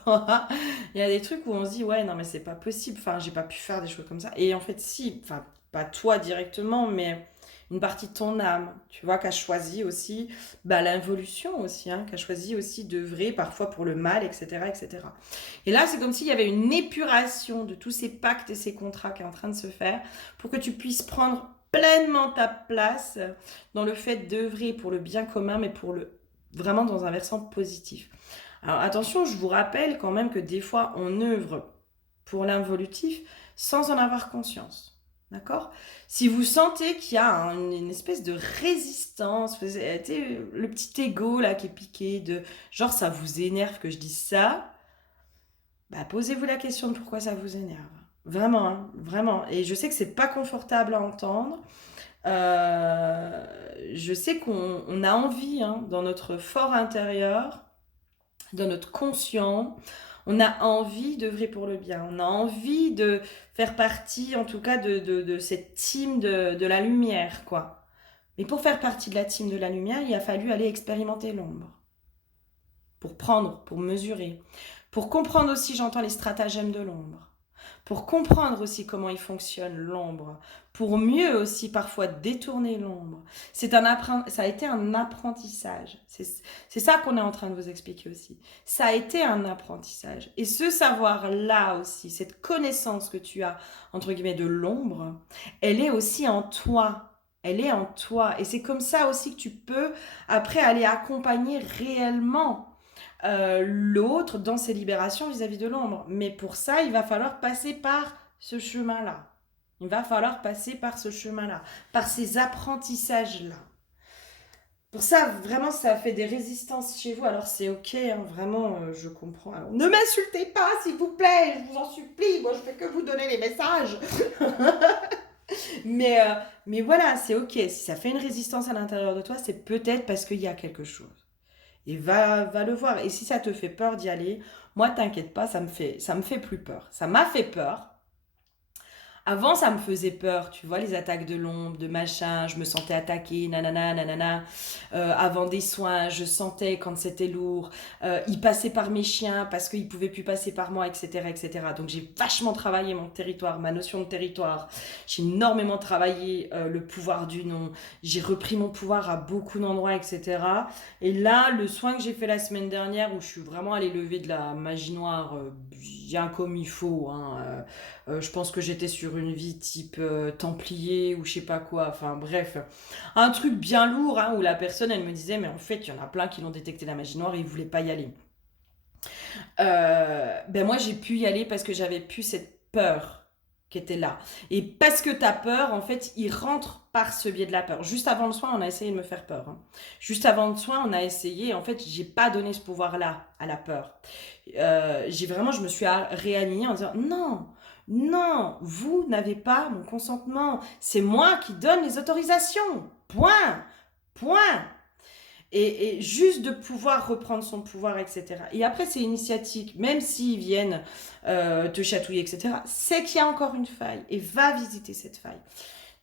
Hein. Il y a des trucs où on se dit, ouais, non, mais c'est pas possible. Enfin, j'ai pas pu faire des choses comme ça. Et en fait, si, enfin, pas toi directement, mais une partie de ton âme, tu vois, qui a choisi aussi l'involution aussi, hein, qui a choisi aussi d'œuvrer parfois pour le mal, etc., etc. Et là, c'est comme s'il y avait une épuration de tous ces pactes et ces contrats qui est en train de se faire pour que tu puisses prendre pleinement ta place dans le fait d'œuvrer pour le bien commun, mais vraiment dans un versant positif. Alors attention, je vous rappelle quand même que des fois, on œuvre pour l'involutif sans en avoir conscience. D'accord? Si vous sentez qu'il y a une espèce de résistance, le petit ego là qui est piqué, de genre ça vous énerve que je dise ça, posez-vous la question de pourquoi ça vous énerve. Vraiment, hein, vraiment. Et je sais que c'est pas confortable à entendre. Je sais qu'on a envie, hein, dans notre fort intérieur, dans notre conscient, on a envie d'œuvrer pour le bien. On a envie de faire partie, en tout cas, de cette team de la lumière, quoi. Mais pour faire partie de la team de la lumière, il a fallu aller expérimenter l'ombre. Pour prendre, pour mesurer. Pour comprendre aussi, j'entends les stratagèmes de l'ombre. pour comprendre aussi comment il fonctionne l'ombre, pour mieux aussi parfois détourner l'ombre. Ça a été un apprentissage. C'est ça qu'on est en train de vous expliquer aussi. Ça a été un apprentissage. Et ce savoir-là aussi, cette connaissance que tu as, entre guillemets, de l'ombre, elle est aussi en toi. Elle est en toi. Et c'est comme ça aussi que tu peux, après, aller accompagner réellement l'autre dans ses libérations vis-à-vis de l'ombre. Mais pour ça, il va falloir passer par ce chemin-là. Il va falloir passer par ce chemin-là, par ces apprentissages-là. Pour ça, vraiment, ça fait des résistances chez vous. Alors, c'est ok, hein, vraiment, je comprends. Alors, ne m'insultez pas, s'il vous plaît, je vous en supplie. Moi, je fais que vous donner les messages. mais voilà, c'est ok. Si ça fait une résistance à l'intérieur de toi, c'est peut-être parce qu'il y a quelque chose. Et va le voir. Et si ça te fait peur d'y aller, moi, t'inquiète pas, ça me fait plus peur. Ça m'a fait peur. Avant, ça me faisait peur, tu vois, les attaques de l'ombre, de machin, je me sentais attaquée, nanana, nanana. Avant des soins, je sentais quand c'était lourd. Ils passaient par mes chiens parce qu'ils pouvaient plus passer par moi, etc., etc. Donc j'ai vachement travaillé mon territoire, ma notion de territoire. J'ai énormément travaillé le pouvoir du non. J'ai repris mon pouvoir à beaucoup d'endroits, etc. Et là, le soin que j'ai fait la semaine dernière, où je suis vraiment allée lever de la magie noire bien comme il faut, hein, je pense que j'étais sur une vie type templier ou je sais pas quoi, enfin bref. Un truc bien lourd, hein, où la personne, elle me disait, mais en fait, il y en a plein qui l'ont détecté la magie noire et ils voulaient pas y aller. Ben moi, j'ai pu y aller parce que j'avais plus cette peur qui était là. Et parce que ta peur, en fait, il rentre par ce biais de la peur. Juste avant le soin, on a essayé de me faire peur, hein. Juste avant le soin, on a essayé. En fait, j'ai pas donné ce pouvoir-là à la peur. Je me suis réalignée en disant non, non, vous n'avez pas mon consentement. C'est moi qui donne les autorisations. Point. Point. Et juste de pouvoir reprendre son pouvoir, etc. Et après, c'est initiatique, même s'ils viennent te chatouiller, etc., c'est qu'il y a encore une faille. Et va visiter cette faille.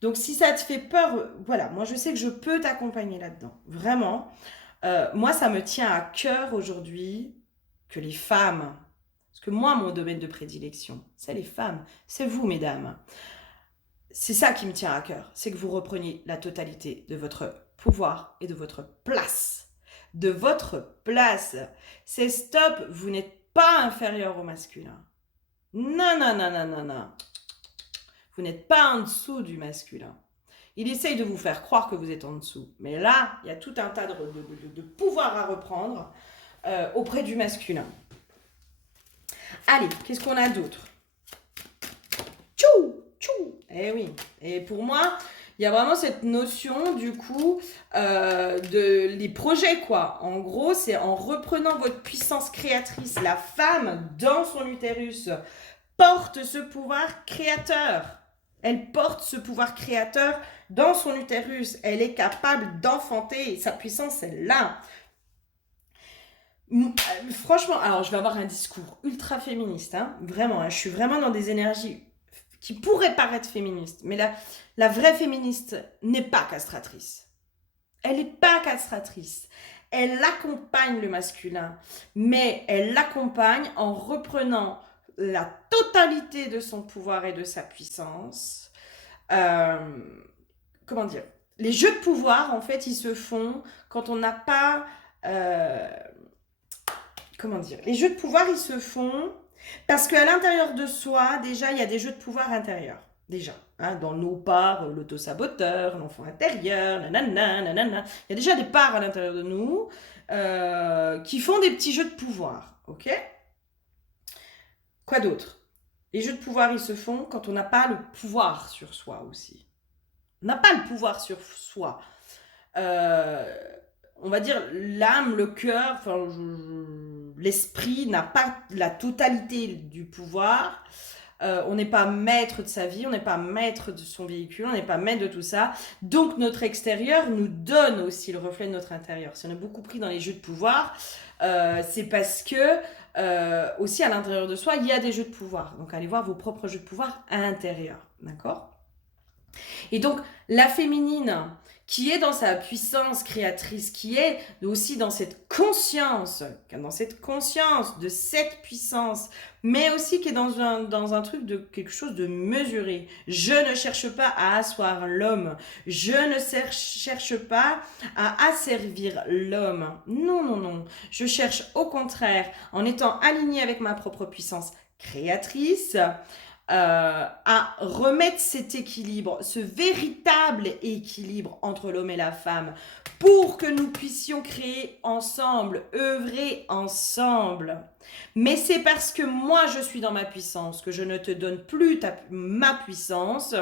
Donc, si ça te fait peur, voilà, moi, je sais que je peux t'accompagner là-dedans. Vraiment. Moi, ça me tient à cœur aujourd'hui que les femmes, parce que moi, mon domaine de prédilection, c'est les femmes, c'est vous, mesdames. C'est ça qui me tient à cœur, c'est que vous repreniez la totalité de votre pouvoir et de votre place. De votre place. C'est stop, vous n'êtes pas inférieur au masculin. Non, non, non, non, non, non. Vous n'êtes pas en dessous du masculin. Il essaye de vous faire croire que vous êtes en dessous. Mais là, il y a tout un tas de pouvoir à reprendre auprès du masculin. Allez, qu'est-ce qu'on a d'autre? Tchou, tchou. Eh oui. Et pour moi, il y a vraiment cette notion, du coup, de les projets, quoi. En gros, c'est en reprenant votre puissance créatrice. La femme, dans son utérus, porte ce pouvoir créateur. Elle porte ce pouvoir créateur dans son utérus. Elle est capable d'enfanter. Sa puissance est là. Franchement, alors je vais avoir un discours ultra féministe, hein, vraiment, hein, je suis vraiment dans des énergies qui pourraient paraître féministes, mais la vraie féministe n'est pas castratrice. Elle n'est pas castratrice. Elle accompagne le masculin, mais elle l'accompagne en reprenant la totalité de son pouvoir et de sa puissance. Euh, comment dire? Les jeux de pouvoir, en fait, ils se font quand on n'a pas... comment dire? Les jeux de pouvoir, ils se font parce qu'à l'intérieur de soi, déjà, il y a des jeux de pouvoir intérieurs. Déjà, hein, dans nos parts, l'auto-saboteur, l'enfant intérieur, nanana, nanana. Il y a déjà des parts à l'intérieur de nous qui font des petits jeux de pouvoir. Ok? Quoi d'autre? Les jeux de pouvoir, ils se font quand on n'a pas le pouvoir sur soi aussi. On n'a pas le pouvoir sur soi. On va dire l'âme, le cœur, enfin, l'esprit n'a pas la totalité du pouvoir. On n'est pas maître de sa vie, on n'est pas maître de son véhicule, on n'est pas maître de tout ça. Donc notre extérieur nous donne aussi le reflet de notre intérieur. Si on est beaucoup pris dans les jeux de pouvoir, c'est parce que aussi à l'intérieur de soi, il y a des jeux de pouvoir. Donc allez voir vos propres jeux de pouvoir à l'intérieur, d'accord? Et donc la féminine qui est dans sa puissance créatrice, qui est aussi dans cette conscience de cette puissance, mais aussi qui est dans un truc de quelque chose de mesuré. Je ne cherche pas à asseoir l'homme, je ne cherche pas à asservir l'homme. Non, non, non. Je cherche au contraire, en étant aligné avec ma propre puissance créatrice, à remettre cet équilibre, ce véritable équilibre entre l'homme et la femme, pour que nous puissions créer ensemble, œuvrer ensemble. Mais c'est parce que moi je suis dans ma puissance, que je ne te donne plus ma puissance,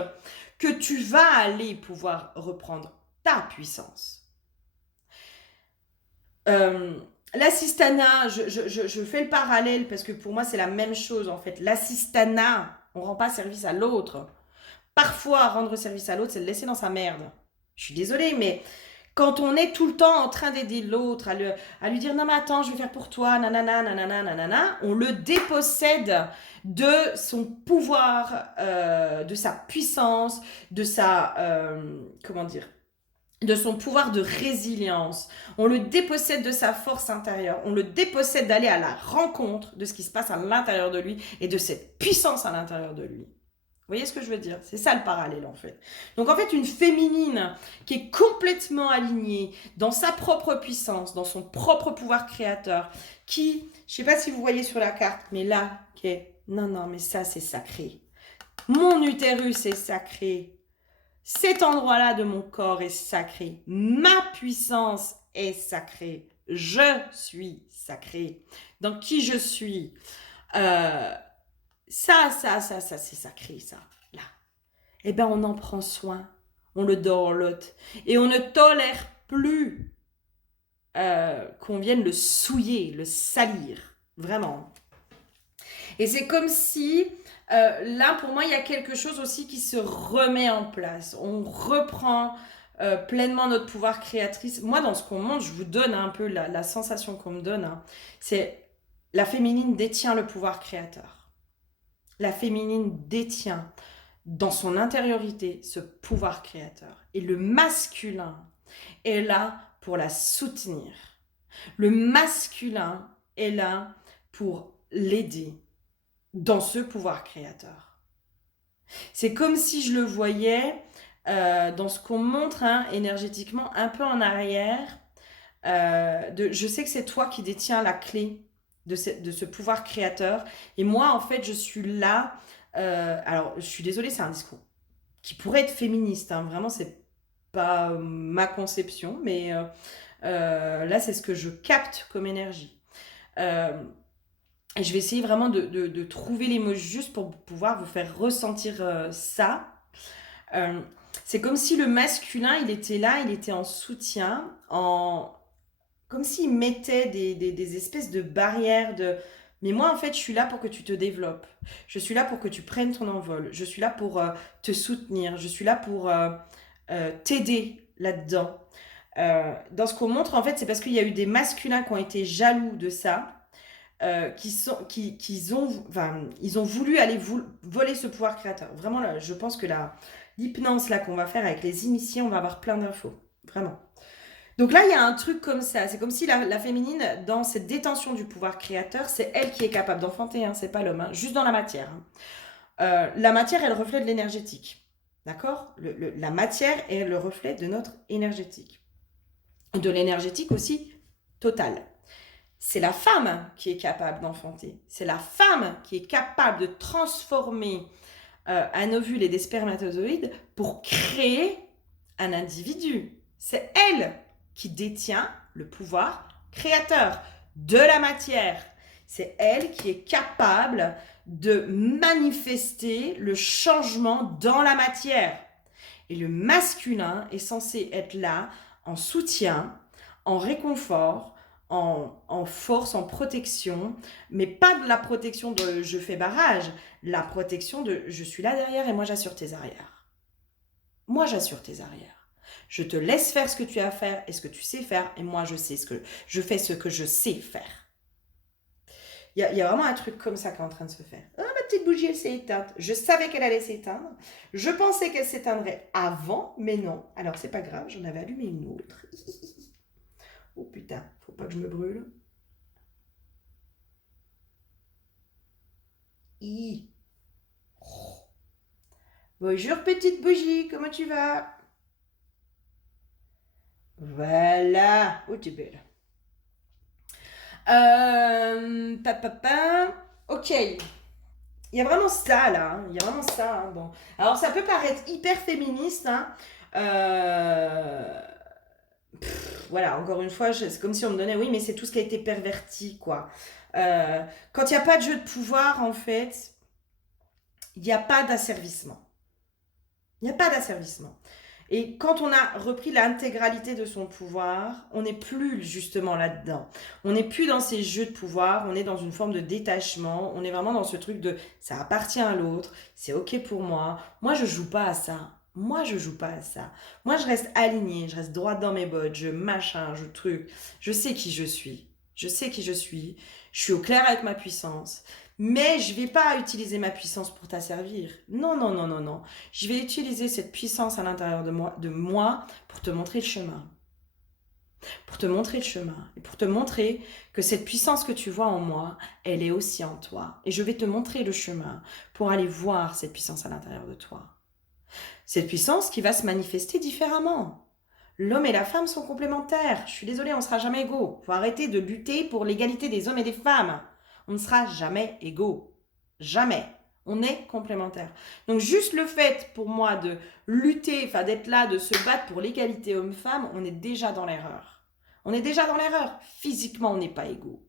que tu vas aller pouvoir reprendre ta puissance. L'assistana, je fais le parallèle parce que pour moi c'est la même chose en fait. L'assistana, on ne rend pas service à l'autre. Parfois, rendre service à l'autre, c'est le laisser dans sa merde. Je suis désolée, mais quand on est tout le temps en train d'aider l'autre, à lui dire non mais attends, je vais faire pour toi, nanana, nanana, nanana, on le dépossède de son pouvoir, de sa puissance, de sa, comment dire, de son pouvoir de résilience. On le dépossède de sa force intérieure. On le dépossède d'aller à la rencontre de ce qui se passe à l'intérieur de lui et de cette puissance à l'intérieur de lui. Vous voyez ce que je veux dire? C'est ça le parallèle en fait. Donc en fait, une féminine qui est complètement alignée dans sa propre puissance, dans son propre pouvoir créateur, qui, je ne sais pas si vous voyez sur la carte, mais là, qui est, non, non, mais ça c'est sacré. Mon utérus est sacré. Cet endroit-là de mon corps est sacré. Ma puissance est sacrée. Je suis sacré. Dans qui je suis. Ça, c'est sacré, ça. Là. Eh bien, on en prend soin. On le dorlote. Et on ne tolère plus qu'on vienne le souiller, le salir. Vraiment. Et c'est comme si... là, pour moi, il y a quelque chose aussi qui se remet en place. On reprend pleinement notre pouvoir créatrice. Moi, dans ce qu'on montre, je vous donne un peu la sensation qu'on me donne. Hein. C'est la féminine détient le pouvoir créateur. La féminine détient dans son intériorité ce pouvoir créateur. Et le masculin est là pour la soutenir. Le masculin est là pour l'aider dans ce pouvoir créateur. C'est comme si je le voyais dans ce qu'on montre énergétiquement un peu en arrière. Je sais que c'est toi qui détiens la clé de ce pouvoir créateur. Et moi, en fait, je suis là. Alors, je suis désolée, c'est un discours qui pourrait être féministe. Hein, vraiment, c'est pas ma conception. Mais là, c'est ce que je capte comme énergie. Et je vais essayer vraiment de trouver les mots justes pour pouvoir vous faire ressentir ça. C'est comme si le masculin, il était là, il était en soutien, comme s'il mettait des espèces de barrières mais moi, en fait, je suis là pour que tu te développes. Je suis là pour que tu prennes ton envol. Je suis là pour te soutenir. Je suis là pour t'aider là-dedans. Dans ce qu'on montre, en fait, c'est parce qu'il y a eu des masculins qui ont été jaloux de ça. Ils ont voulu aller voler ce pouvoir créateur. Vraiment, là, je pense que l'hypnose là qu'on va faire avec les initiés, on va avoir plein d'infos. Vraiment. Donc là, il y a un truc comme ça. C'est comme si la féminine, dans cette détention du pouvoir créateur, c'est elle qui est capable d'enfanter, hein, c'est pas l'homme, hein, juste dans la matière. La matière est le reflet de l'énergétique. D'accord? La matière est le reflet de notre énergétique. De l'énergétique aussi totale. C'est la femme qui est capable d'enfanter. C'est la femme qui est capable de transformer un ovule et des spermatozoïdes pour créer un individu. C'est elle qui détient le pouvoir créateur de la matière. C'est elle qui est capable de manifester le changement dans la matière. Et le masculin est censé être là en soutien, en réconfort, en force, en protection, mais pas de la protection de je fais barrage, la protection de je suis là derrière et moi j'assure tes arrières. Moi j'assure tes arrières. Je te laisse faire ce que tu as à faire et ce que tu sais faire et moi je fais ce que je sais faire. Il y a vraiment un truc comme ça qui est en train de se faire. Ah, mais petite bougie, elle s'est éteinte. Je savais qu'elle allait s'éteindre. Je pensais qu'elle s'éteindrait avant, mais non. Alors, c'est pas grave, j'en avais allumé une autre. Oh putain, faut pas que je me brûle. Hi. Bonjour petite bougie, comment tu vas? Voilà. Oh, t'es belle. Papa. Ok. Il y a vraiment ça là. Il y a vraiment ça. Hein, alors, ça peut paraître hyper féministe. Hein. Euh, voilà, encore une fois, c'est comme si on me donnait, oui, mais c'est tout ce qui a été perverti, quoi. Quand il n'y a pas de jeu de pouvoir, en fait, il n'y a pas d'asservissement. Il n'y a pas d'asservissement. Et quand on a repris l'intégralité de son pouvoir, on n'est plus justement là-dedans. On n'est plus dans ces jeux de pouvoir, on est dans une forme de détachement, on est vraiment dans ce truc de ça appartient à l'autre, c'est ok pour moi. Moi, je joue pas à ça. Moi, je joue pas à ça. Moi, je reste alignée, je reste droite dans mes bottes, je machin, je truc. Je sais qui je suis. Je sais qui je suis. Je suis au clair avec ma puissance. Mais je vais pas utiliser ma puissance pour t'asservir. Non, non, non, non, non. Je vais utiliser cette puissance à l'intérieur de moi pour te montrer le chemin. Pour te montrer le chemin. Et pour te montrer que cette puissance que tu vois en moi, elle est aussi en toi. Et je vais te montrer le chemin pour aller voir cette puissance à l'intérieur de toi. Cette puissance qui va se manifester différemment. L'homme et la femme sont complémentaires. Je suis désolée, on ne sera jamais égaux. Il faut arrêter de lutter pour l'égalité des hommes et des femmes. On ne sera jamais égaux. Jamais. On est complémentaires. Donc juste le fait pour moi de lutter, enfin d'être là, de se battre pour l'égalité homme-femme, on est déjà dans l'erreur. On est déjà dans l'erreur. Physiquement, on n'est pas égaux.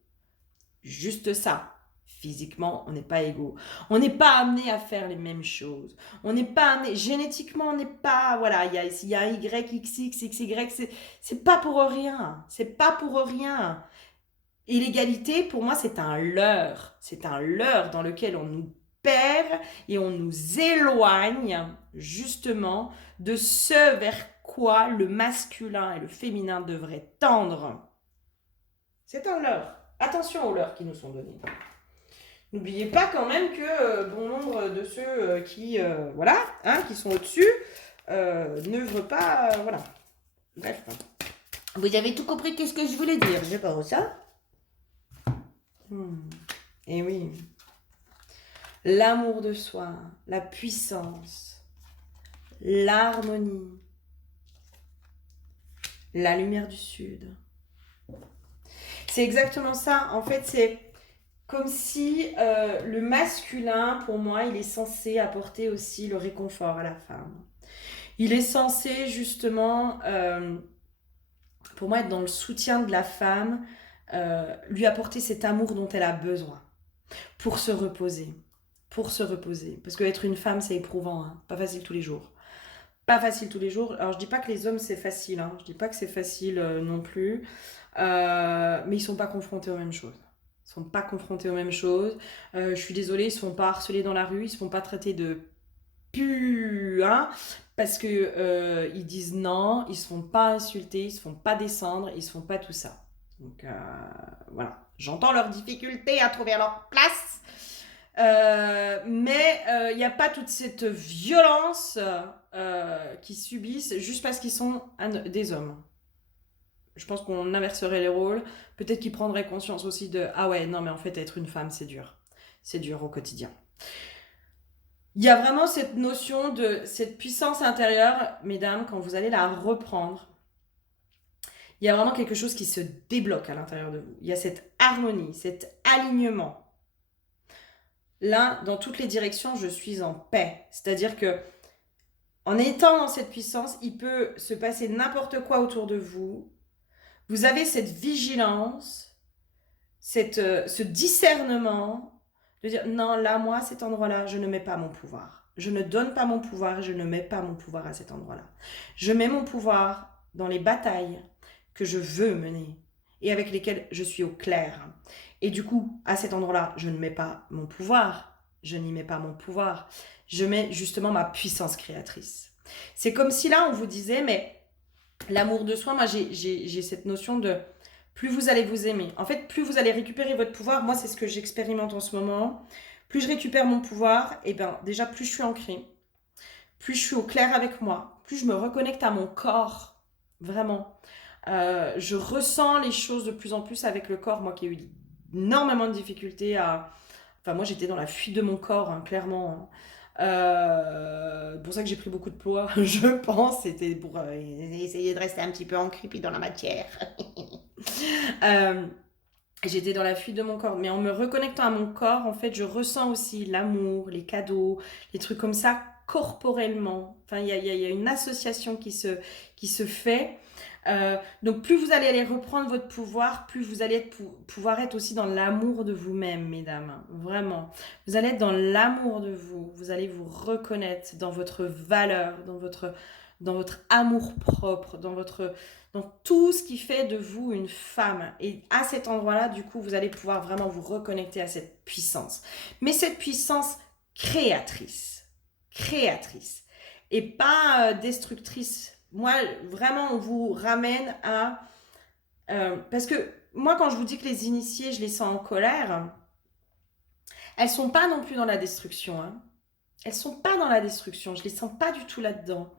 Juste ça. Physiquement, on n'est pas égaux. On n'est pas amené à faire les mêmes choses. On n'est pas amené, génétiquement, on n'est pas, voilà, il y a un Y, XX, XY, c'est pas pour rien. C'est pas pour rien. Et l'égalité, pour moi, c'est un leurre. C'est un leurre dans lequel on nous perd et on nous éloigne, justement, de ce vers quoi le masculin et le féminin devraient tendre. C'est un leurre. Attention aux leurres qui nous sont donnés. N'oubliez pas quand même que bon nombre de ceux qui, voilà, hein, qui sont au-dessus, n'œuvrent pas, voilà. Bref. Vous avez tout compris, qu'est-ce que je voulais dire? Je pense ça. Et oui. L'amour de soi, la puissance, l'harmonie, la lumière du sud. C'est exactement ça. En fait, c'est comme si le masculin, pour moi, il est censé apporter aussi le réconfort à la femme. Il est censé justement, pour moi, être dans le soutien de la femme, lui apporter cet amour dont elle a besoin pour se reposer. Pour se reposer. Parce qu'être une femme, c'est éprouvant, hein. Pas facile tous les jours. Pas facile tous les jours. Alors, je dis pas que les hommes, c'est facile, hein. Je dis pas que c'est facile non plus. Mais ils sont pas confrontés aux mêmes choses. Ils sont pas confrontés aux mêmes choses. Je suis désolée, ils se font pas harceler dans la rue, ils se font pas traiter de pu, hein, parce que ils disent non, ils se font pas insulter, ils se font pas descendre, ils se font pas tout ça. Donc voilà, j'entends leurs difficultés à trouver leur place, mais il n'y a pas toute cette violence qu'ils subissent juste parce qu'ils sont des hommes. Je pense qu'on inverserait les rôles. Peut-être qu'ils prendraient conscience aussi de ah ouais, non, mais en fait, être une femme, c'est dur. C'est dur au quotidien. Il y a vraiment cette notion de cette puissance intérieure, mesdames, quand vous allez la reprendre, il y a vraiment quelque chose qui se débloque à l'intérieur de vous. Il y a cette harmonie, cet alignement. Là, dans toutes les directions, je suis en paix. C'est-à-dire que en étant dans cette puissance, il peut se passer n'importe quoi autour de vous. Vous avez cette vigilance, ce discernement de dire non, là, moi, à cet endroit-là, je ne mets pas mon pouvoir. Je ne donne pas mon pouvoir, je ne mets pas mon pouvoir à cet endroit-là. Je mets mon pouvoir dans les batailles que je veux mener et avec lesquelles je suis au clair. Et du coup, à cet endroit-là, je ne mets pas mon pouvoir, je n'y mets pas mon pouvoir, je mets justement ma puissance créatrice. C'est comme si là, on vous disait, mais l'amour de soi, moi, j'ai cette notion de plus vous allez vous aimer. En fait, plus vous allez récupérer votre pouvoir. Moi, c'est ce que j'expérimente en ce moment. Plus je récupère mon pouvoir, et ben déjà plus je suis ancrée, plus je suis au clair avec moi, plus je me reconnecte à mon corps, vraiment. Je ressens les choses de plus en plus avec le corps, moi qui ai eu énormément de difficultés à... Enfin, moi j'étais dans la fuite de mon corps, hein, clairement. Pour ça que j'ai pris beaucoup de poids, je pense. C'était pour essayer de rester un petit peu ancré puis dans la matière. Euh, J'étais dans la fuite de mon corps, mais en me reconnectant à mon corps, en fait, je ressens aussi l'amour, les cadeaux, les trucs comme ça, corporellement. Enfin, il y a une association qui se fait. Donc, plus vous allez aller reprendre votre pouvoir, plus vous allez pouvoir être aussi dans l'amour de vous-même, mesdames. Vraiment. Vous allez être dans l'amour de vous. Vous allez vous reconnaître dans votre valeur, dans votre amour propre, dans tout ce qui fait de vous une femme. Et à cet endroit-là, du coup, vous allez pouvoir vraiment vous reconnecter à cette puissance. Mais cette puissance créatrice. Créatrice. Et pas destructrice. Moi, vraiment, on vous ramène à... parce que moi, quand je vous dis que les initiés, je les sens en colère, elles sont pas non plus dans la destruction. Hein. Elles sont pas dans la destruction. Je les sens pas du tout là-dedans.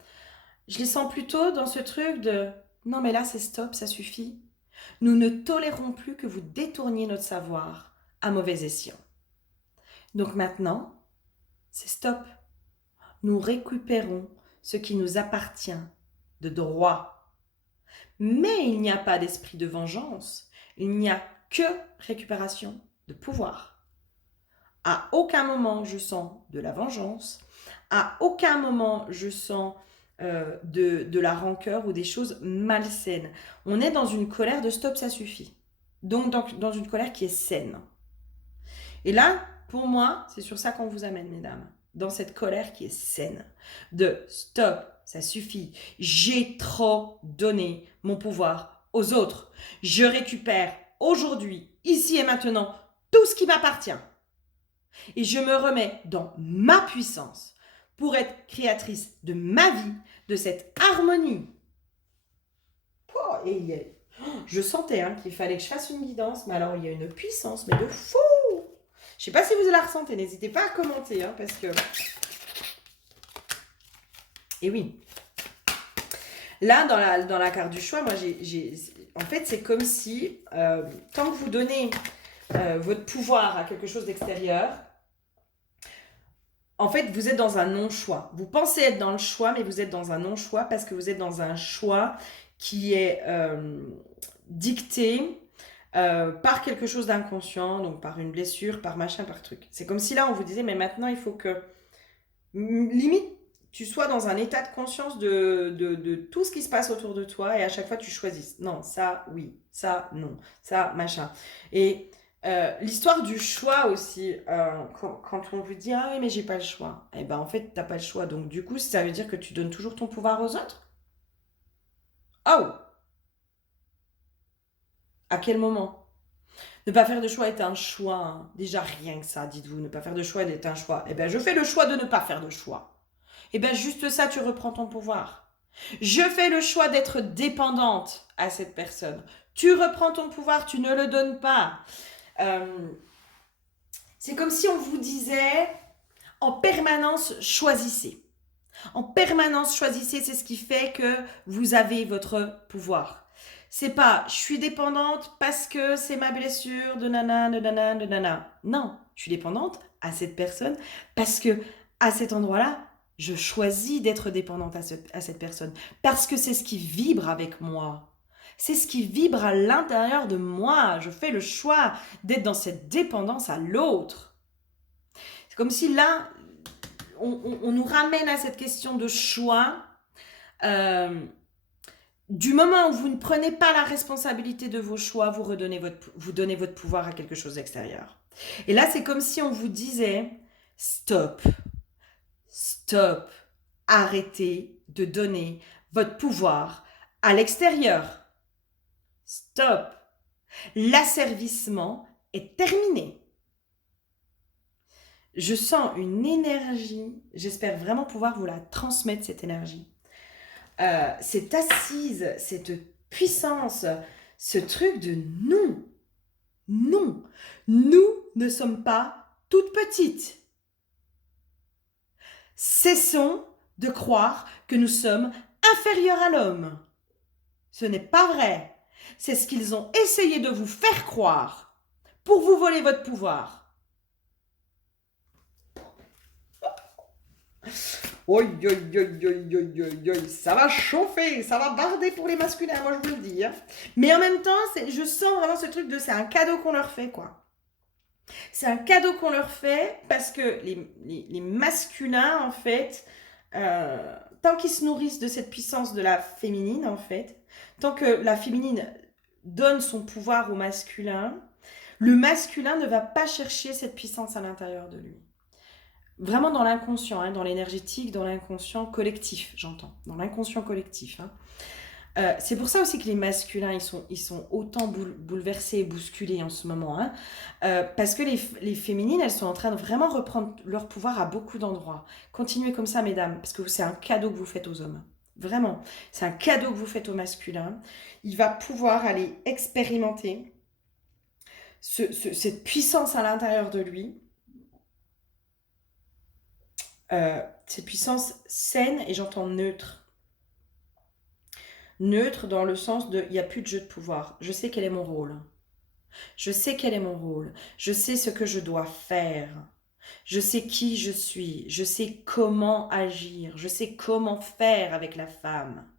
Je les sens plutôt dans ce truc de non mais là c'est stop, ça suffit. Nous ne tolérons plus que vous détourniez notre savoir à mauvais escient. Donc maintenant, c'est stop. Nous récupérons ce qui nous appartient de droit. Mais il n'y a pas d'esprit de vengeance. Il n'y a que récupération de pouvoir. À aucun moment je sens de la vengeance. À aucun moment je sens de la rancœur ou des choses malsaines. On est dans une colère de stop, ça suffit. Donc dans une colère qui est saine. Et là, pour moi, c'est sur ça qu'on vous amène, mesdames. Dans cette colère qui est saine. De stop, ça suffit. J'ai trop donné mon pouvoir aux autres. Je récupère aujourd'hui, ici et maintenant, tout ce qui m'appartient. Et je me remets dans ma puissance pour être créatrice de ma vie, de cette harmonie. Oh, et je sentais qu'il fallait que je fasse une guidance, mais alors il y a une puissance, mais de fou. Je sais pas si vous la ressentez, n'hésitez pas à commenter, parce que... Et oui. Là, dans la carte du choix, moi, en fait, c'est comme si, tant que vous donnez votre pouvoir à quelque chose d'extérieur, en fait, vous êtes dans un non-choix. Vous pensez être dans le choix, mais vous êtes dans un non-choix parce que vous êtes dans un choix qui est dicté par quelque chose d'inconscient, donc par une blessure, par machin, par truc. C'est comme si là, on vous disait, mais maintenant, il faut que, limite, tu sois dans un état de conscience de tout ce qui se passe autour de toi et à chaque fois, tu choisisses. Non, ça, oui. Ça, non. Ça, machin. Et... l'histoire du choix aussi, quand on vous dit ah oui mais j'ai pas le choix, et ben en fait t'as pas le choix, donc du coup ça veut dire que tu donnes toujours ton pouvoir aux autres. Oh, à quel moment? Ne pas faire de choix est un choix, hein. Déjà rien que ça, dites-vous, ne pas faire de choix est un choix. Et ben je fais le choix de ne pas faire de choix. Et ben juste ça, tu reprends ton pouvoir. Je fais le choix d'être dépendante à cette personne. Tu reprends ton pouvoir, tu ne le donnes pas. C'est comme si on vous disait en permanence choisissez. En permanence choisissez, c'est ce qui fait que vous avez votre pouvoir. C'est pas je suis dépendante parce que c'est ma blessure de nana, de nana, de nana. Non, je suis dépendante à cette personne parce que à cet endroit-là, je choisis d'être dépendante à cette personne parce que c'est ce qui vibre avec moi. C'est ce qui vibre à l'intérieur de moi. Je fais le choix d'être dans cette dépendance à l'autre. C'est comme si là, on nous ramène à cette question de choix. Du moment où vous ne prenez pas la responsabilité de vos choix, vous donnez votre pouvoir à quelque chose d'extérieur. Et là, c'est comme si on vous disait stop, stop, arrêtez de donner votre pouvoir à l'extérieur. Stop. L'asservissement est terminé. Je sens une énergie, j'espère vraiment pouvoir vous la transmettre, cette énergie. Cette assise, cette puissance, ce truc de non, non, nous ne sommes pas toute petite. Cessons de croire que nous sommes inférieurs à l'homme. Ce n'est pas vrai. C'est ce qu'ils ont essayé de vous faire croire pour vous voler votre pouvoir. Oi, oi, oi, oi, oi, oi, oi. Ça va chauffer, ça va barder pour les masculins, moi je vous le dis. Hein. Mais en même temps, je sens vraiment ce truc de c'est un cadeau qu'on leur fait, quoi. C'est un cadeau qu'on leur fait parce que les masculins, en fait, tant qu'ils se nourrissent de cette puissance de la féminine, en fait, tant que la féminine donne son pouvoir au masculin, le masculin ne va pas chercher cette puissance à l'intérieur de lui. Vraiment dans l'inconscient, hein, dans l'énergétique, dans l'inconscient collectif, j'entends. Dans l'inconscient collectif. Hein. C'est pour ça aussi que les masculins, ils sont autant bouleversés et bousculés en ce moment. Hein. Parce que les féminines, elles sont en train de vraiment reprendre leur pouvoir à beaucoup d'endroits. Continuez comme ça, mesdames, parce que c'est un cadeau que vous faites aux hommes. Vraiment, c'est un cadeau que vous faites aux masculins. Il va pouvoir aller expérimenter cette puissance à l'intérieur de lui. Cette puissance saine, et j'entends neutre. Neutre dans le sens de, il n'y a plus de jeu de pouvoir. Je sais quel est mon rôle. Je sais quel est mon rôle. Je sais ce que je dois faire. Je sais qui je suis. Je sais comment agir. Je sais comment faire avec la femme.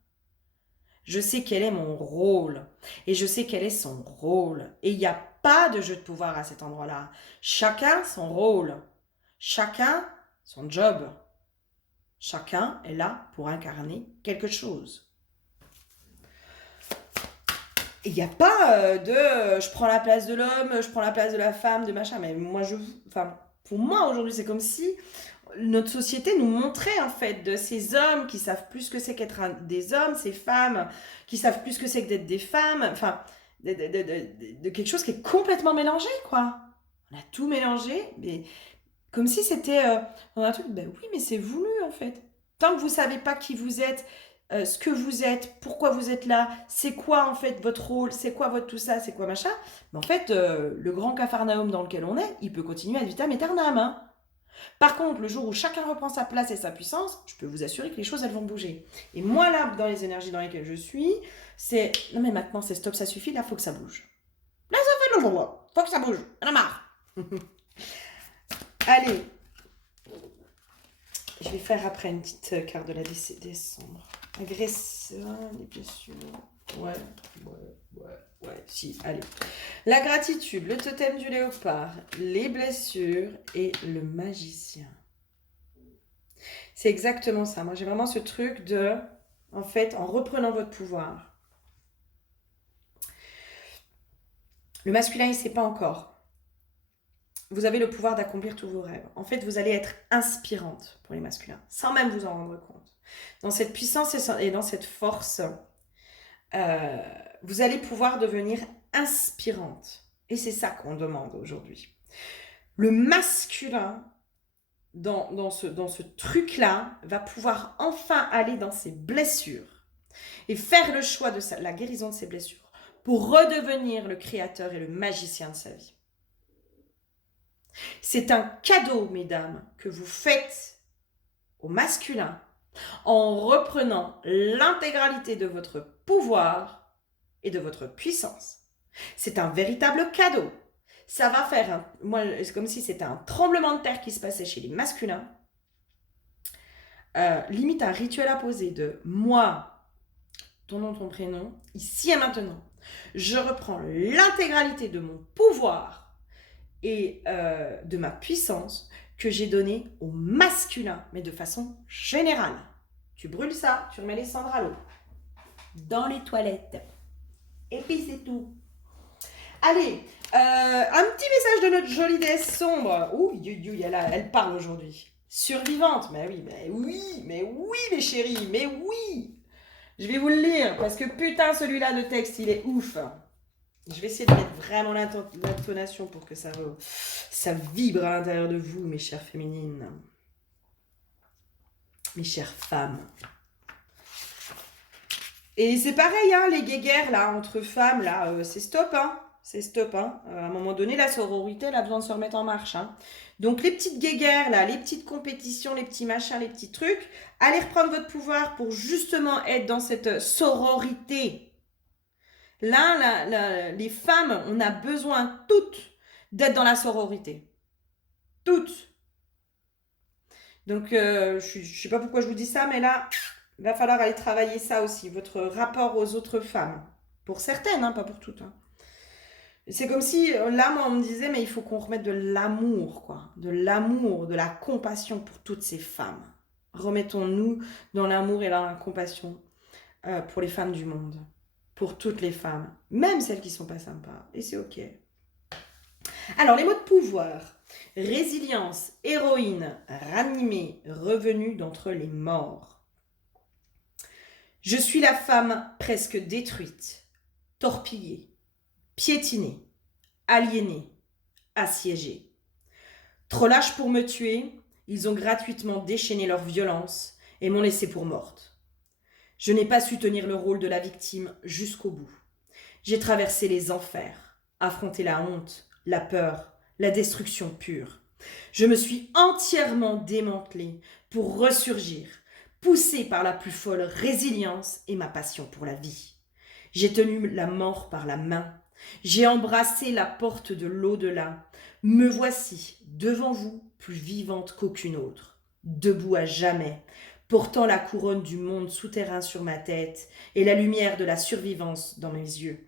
Je sais quel est mon rôle. Et je sais quel est son rôle. Et il n'y a pas de jeu de pouvoir à cet endroit-là. Chacun son rôle. Chacun son job. Chacun est là pour incarner quelque chose. Il n'y a pas je prends la place de l'homme, je prends la place de la femme, de machin. Mais moi, pour moi, aujourd'hui, c'est comme si notre société nous montrait, en fait, de ces hommes qui savent plus ce que c'est qu'être des hommes, ces femmes qui savent plus ce que c'est que d'être des femmes. Enfin, de quelque chose qui est complètement mélangé, quoi. On a tout mélangé, mais comme si c'était un truc, ben oui, mais c'est voulu, en fait. Tant que vous ne savez pas qui vous êtes, ce que vous êtes, pourquoi vous êtes là, c'est quoi en fait votre rôle, c'est quoi votre tout ça, c'est quoi machin, mais en fait, le grand capharnaüm dans lequel on est, il peut continuer ad vitam aeternam. Hein. Par contre, le jour où chacun reprend sa place et sa puissance, je peux vous assurer que les choses, elles vont bouger. Et moi, là, dans les énergies dans lesquelles je suis, c'est, non mais maintenant, c'est stop, ça suffit, là, faut que ça bouge. Là, ça fait longtemps, faut que ça bouge, on a marre. Allez, je vais faire après une petite carte de la décembre. Agresseur, les blessures. Ouais, si, allez. La gratitude, le totem du léopard, les blessures et le magicien. C'est exactement ça. Moi, j'ai vraiment ce truc de, en fait, en reprenant votre pouvoir. Le masculin, il ne sait pas encore. Vous avez le pouvoir d'accomplir tous vos rêves. En fait, vous allez être inspirante pour les masculins, sans même vous en rendre compte. Dans cette puissance et dans cette force, vous allez pouvoir devenir inspirante. Et c'est ça qu'on demande aujourd'hui. Le masculin, dans ce truc-là, va pouvoir enfin aller dans ses blessures et faire le choix de la guérison de ses blessures pour redevenir le créateur et le magicien de sa vie. C'est un cadeau, mesdames, que vous faites au masculin en reprenant l'intégralité de votre pouvoir et de votre puissance. C'est un véritable cadeau. Ça va faire, c'est comme si c'était un tremblement de terre qui se passait chez les masculins. Limite un rituel à poser de moi, ton nom, ton prénom, ici et maintenant. Je reprends l'intégralité de mon pouvoir et de ma puissance que j'ai donné au masculin, mais de façon générale. Tu brûles ça, tu remets les cendres à l'eau. Dans les toilettes. Et puis c'est tout. Allez, un petit message de notre jolie déesse sombre. Ouh, elle parle aujourd'hui. Survivante, mais oui, mes chéris, mais oui. Je vais vous le lire, parce que putain, celui-là de texte, il est ouf. Je vais essayer de mettre vraiment l'intonation pour que ça vibre à l'intérieur de vous, mes chères féminines. Mes chères femmes. Et c'est pareil, hein, les guéguerres, là, entre femmes, là, c'est stop, hein. C'est stop, hein. À un moment donné, la sororité, elle a besoin de se remettre en marche, hein. Donc les petites guéguerres, là, les petites compétitions, les petits machins, les petits trucs, allez reprendre votre pouvoir pour justement être dans cette sororité. Là, les femmes, on a besoin toutes d'être dans la sororité. Toutes. Donc, je ne sais pas pourquoi je vous dis ça, mais là, il va falloir aller travailler ça aussi, votre rapport aux autres femmes. Pour certaines, hein, pas pour toutes. Hein. C'est comme si, là, moi, on me disait, mais il faut qu'on remette de l'amour, quoi. De l'amour, de la compassion pour toutes ces femmes. Remettons-nous dans l'amour et la compassion pour les femmes du monde. Pour toutes les femmes. Même celles qui ne sont pas sympas. Et c'est OK. Alors, les mots de pouvoir. Résilience, héroïne, ranimée, revenue d'entre les morts. Je suis la femme presque détruite, torpillée, piétinée, aliénée, assiégée. Trop lâches pour me tuer, ils ont gratuitement déchaîné leur violence et m'ont laissée pour morte. Je n'ai pas su tenir le rôle de la victime jusqu'au bout. J'ai traversé les enfers, affronté la honte, la peur, la destruction pure. Je me suis entièrement démantelée pour ressurgir, poussée par la plus folle résilience et ma passion pour la vie. J'ai tenu la mort par la main. J'ai embrassé la porte de l'au-delà. Me voici, devant vous, plus vivante qu'aucune autre, debout à jamais, portant la couronne du monde souterrain sur ma tête et la lumière de la survivance dans mes yeux.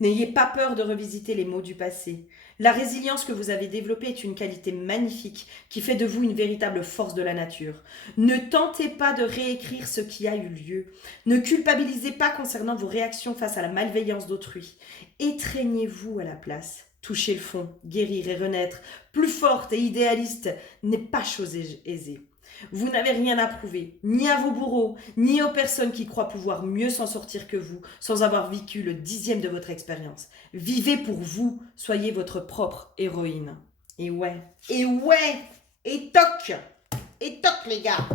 N'ayez pas peur de revisiter les maux du passé. La résilience que vous avez développée est une qualité magnifique qui fait de vous une véritable force de la nature. Ne tentez pas de réécrire ce qui a eu lieu. Ne culpabilisez pas concernant vos réactions face à la malveillance d'autrui. Étreignez-vous à la place. Toucher le fond, guérir et renaître, plus forte et idéaliste, n'est pas chose aisée. Vous n'avez rien à prouver, ni à vos bourreaux, ni aux personnes qui croient pouvoir mieux s'en sortir que vous, sans avoir vécu le 10e de votre expérience. Vivez pour vous, soyez votre propre héroïne. Et ouais, et toc les gars.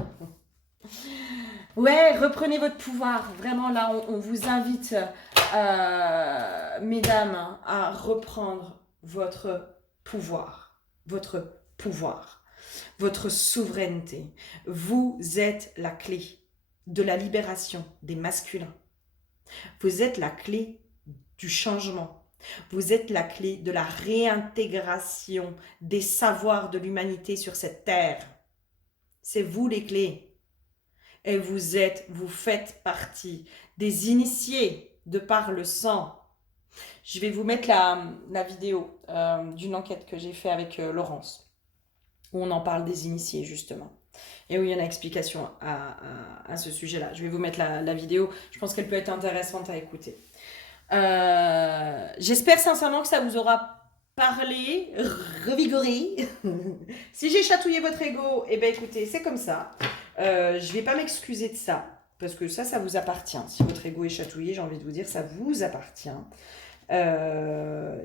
Ouais, reprenez votre pouvoir. Vraiment là, on vous invite, mesdames, à reprendre votre pouvoir. Votre souveraineté. Vous êtes la clé de la libération des masculins. Vous êtes la clé du changement. Vous êtes la clé de la réintégration des savoirs de l'humanité sur cette terre. C'est vous les clés. Et vous faites partie des initiés de par le sang. Je vais vous mettre la vidéo d'une enquête que j'ai faite avec Laurence, où on en parle des initiés, justement. Et où il y a une explication à ce sujet-là. Je vais vous mettre la vidéo. Je pense qu'elle peut être intéressante à écouter. J'espère sincèrement que ça vous aura parlé, revigoré. Si j'ai chatouillé votre ego, eh bien écoutez, c'est comme ça. Je vais pas m'excuser de ça, parce que ça vous appartient. Si votre ego est chatouillé, j'ai envie de vous dire, ça vous appartient.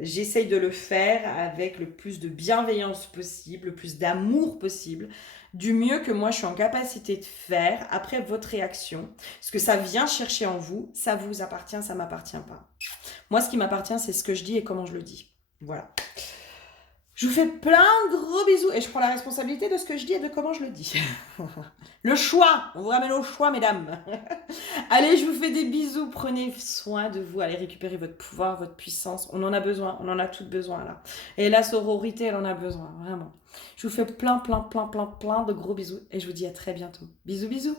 J'essaye de le faire avec le plus de bienveillance possible, le plus d'amour possible, du mieux que moi je suis en capacité de faire après votre réaction. Ce que ça vient chercher en vous, ça vous appartient, ça m'appartient pas. Moi, ce qui m'appartient, c'est ce que je dis et comment je le dis. Voilà. Je vous fais plein de gros bisous et je prends la responsabilité de ce que je dis et de comment je le dis. Le choix, on vous ramène au choix, mesdames. Allez, je vous fais des bisous, prenez soin de vous, allez récupérer votre pouvoir, votre puissance. On en a besoin, on en a toutes besoin là. Et la sororité, elle en a besoin, vraiment. Je vous fais plein de gros bisous et je vous dis à très bientôt. Bisous, bisous.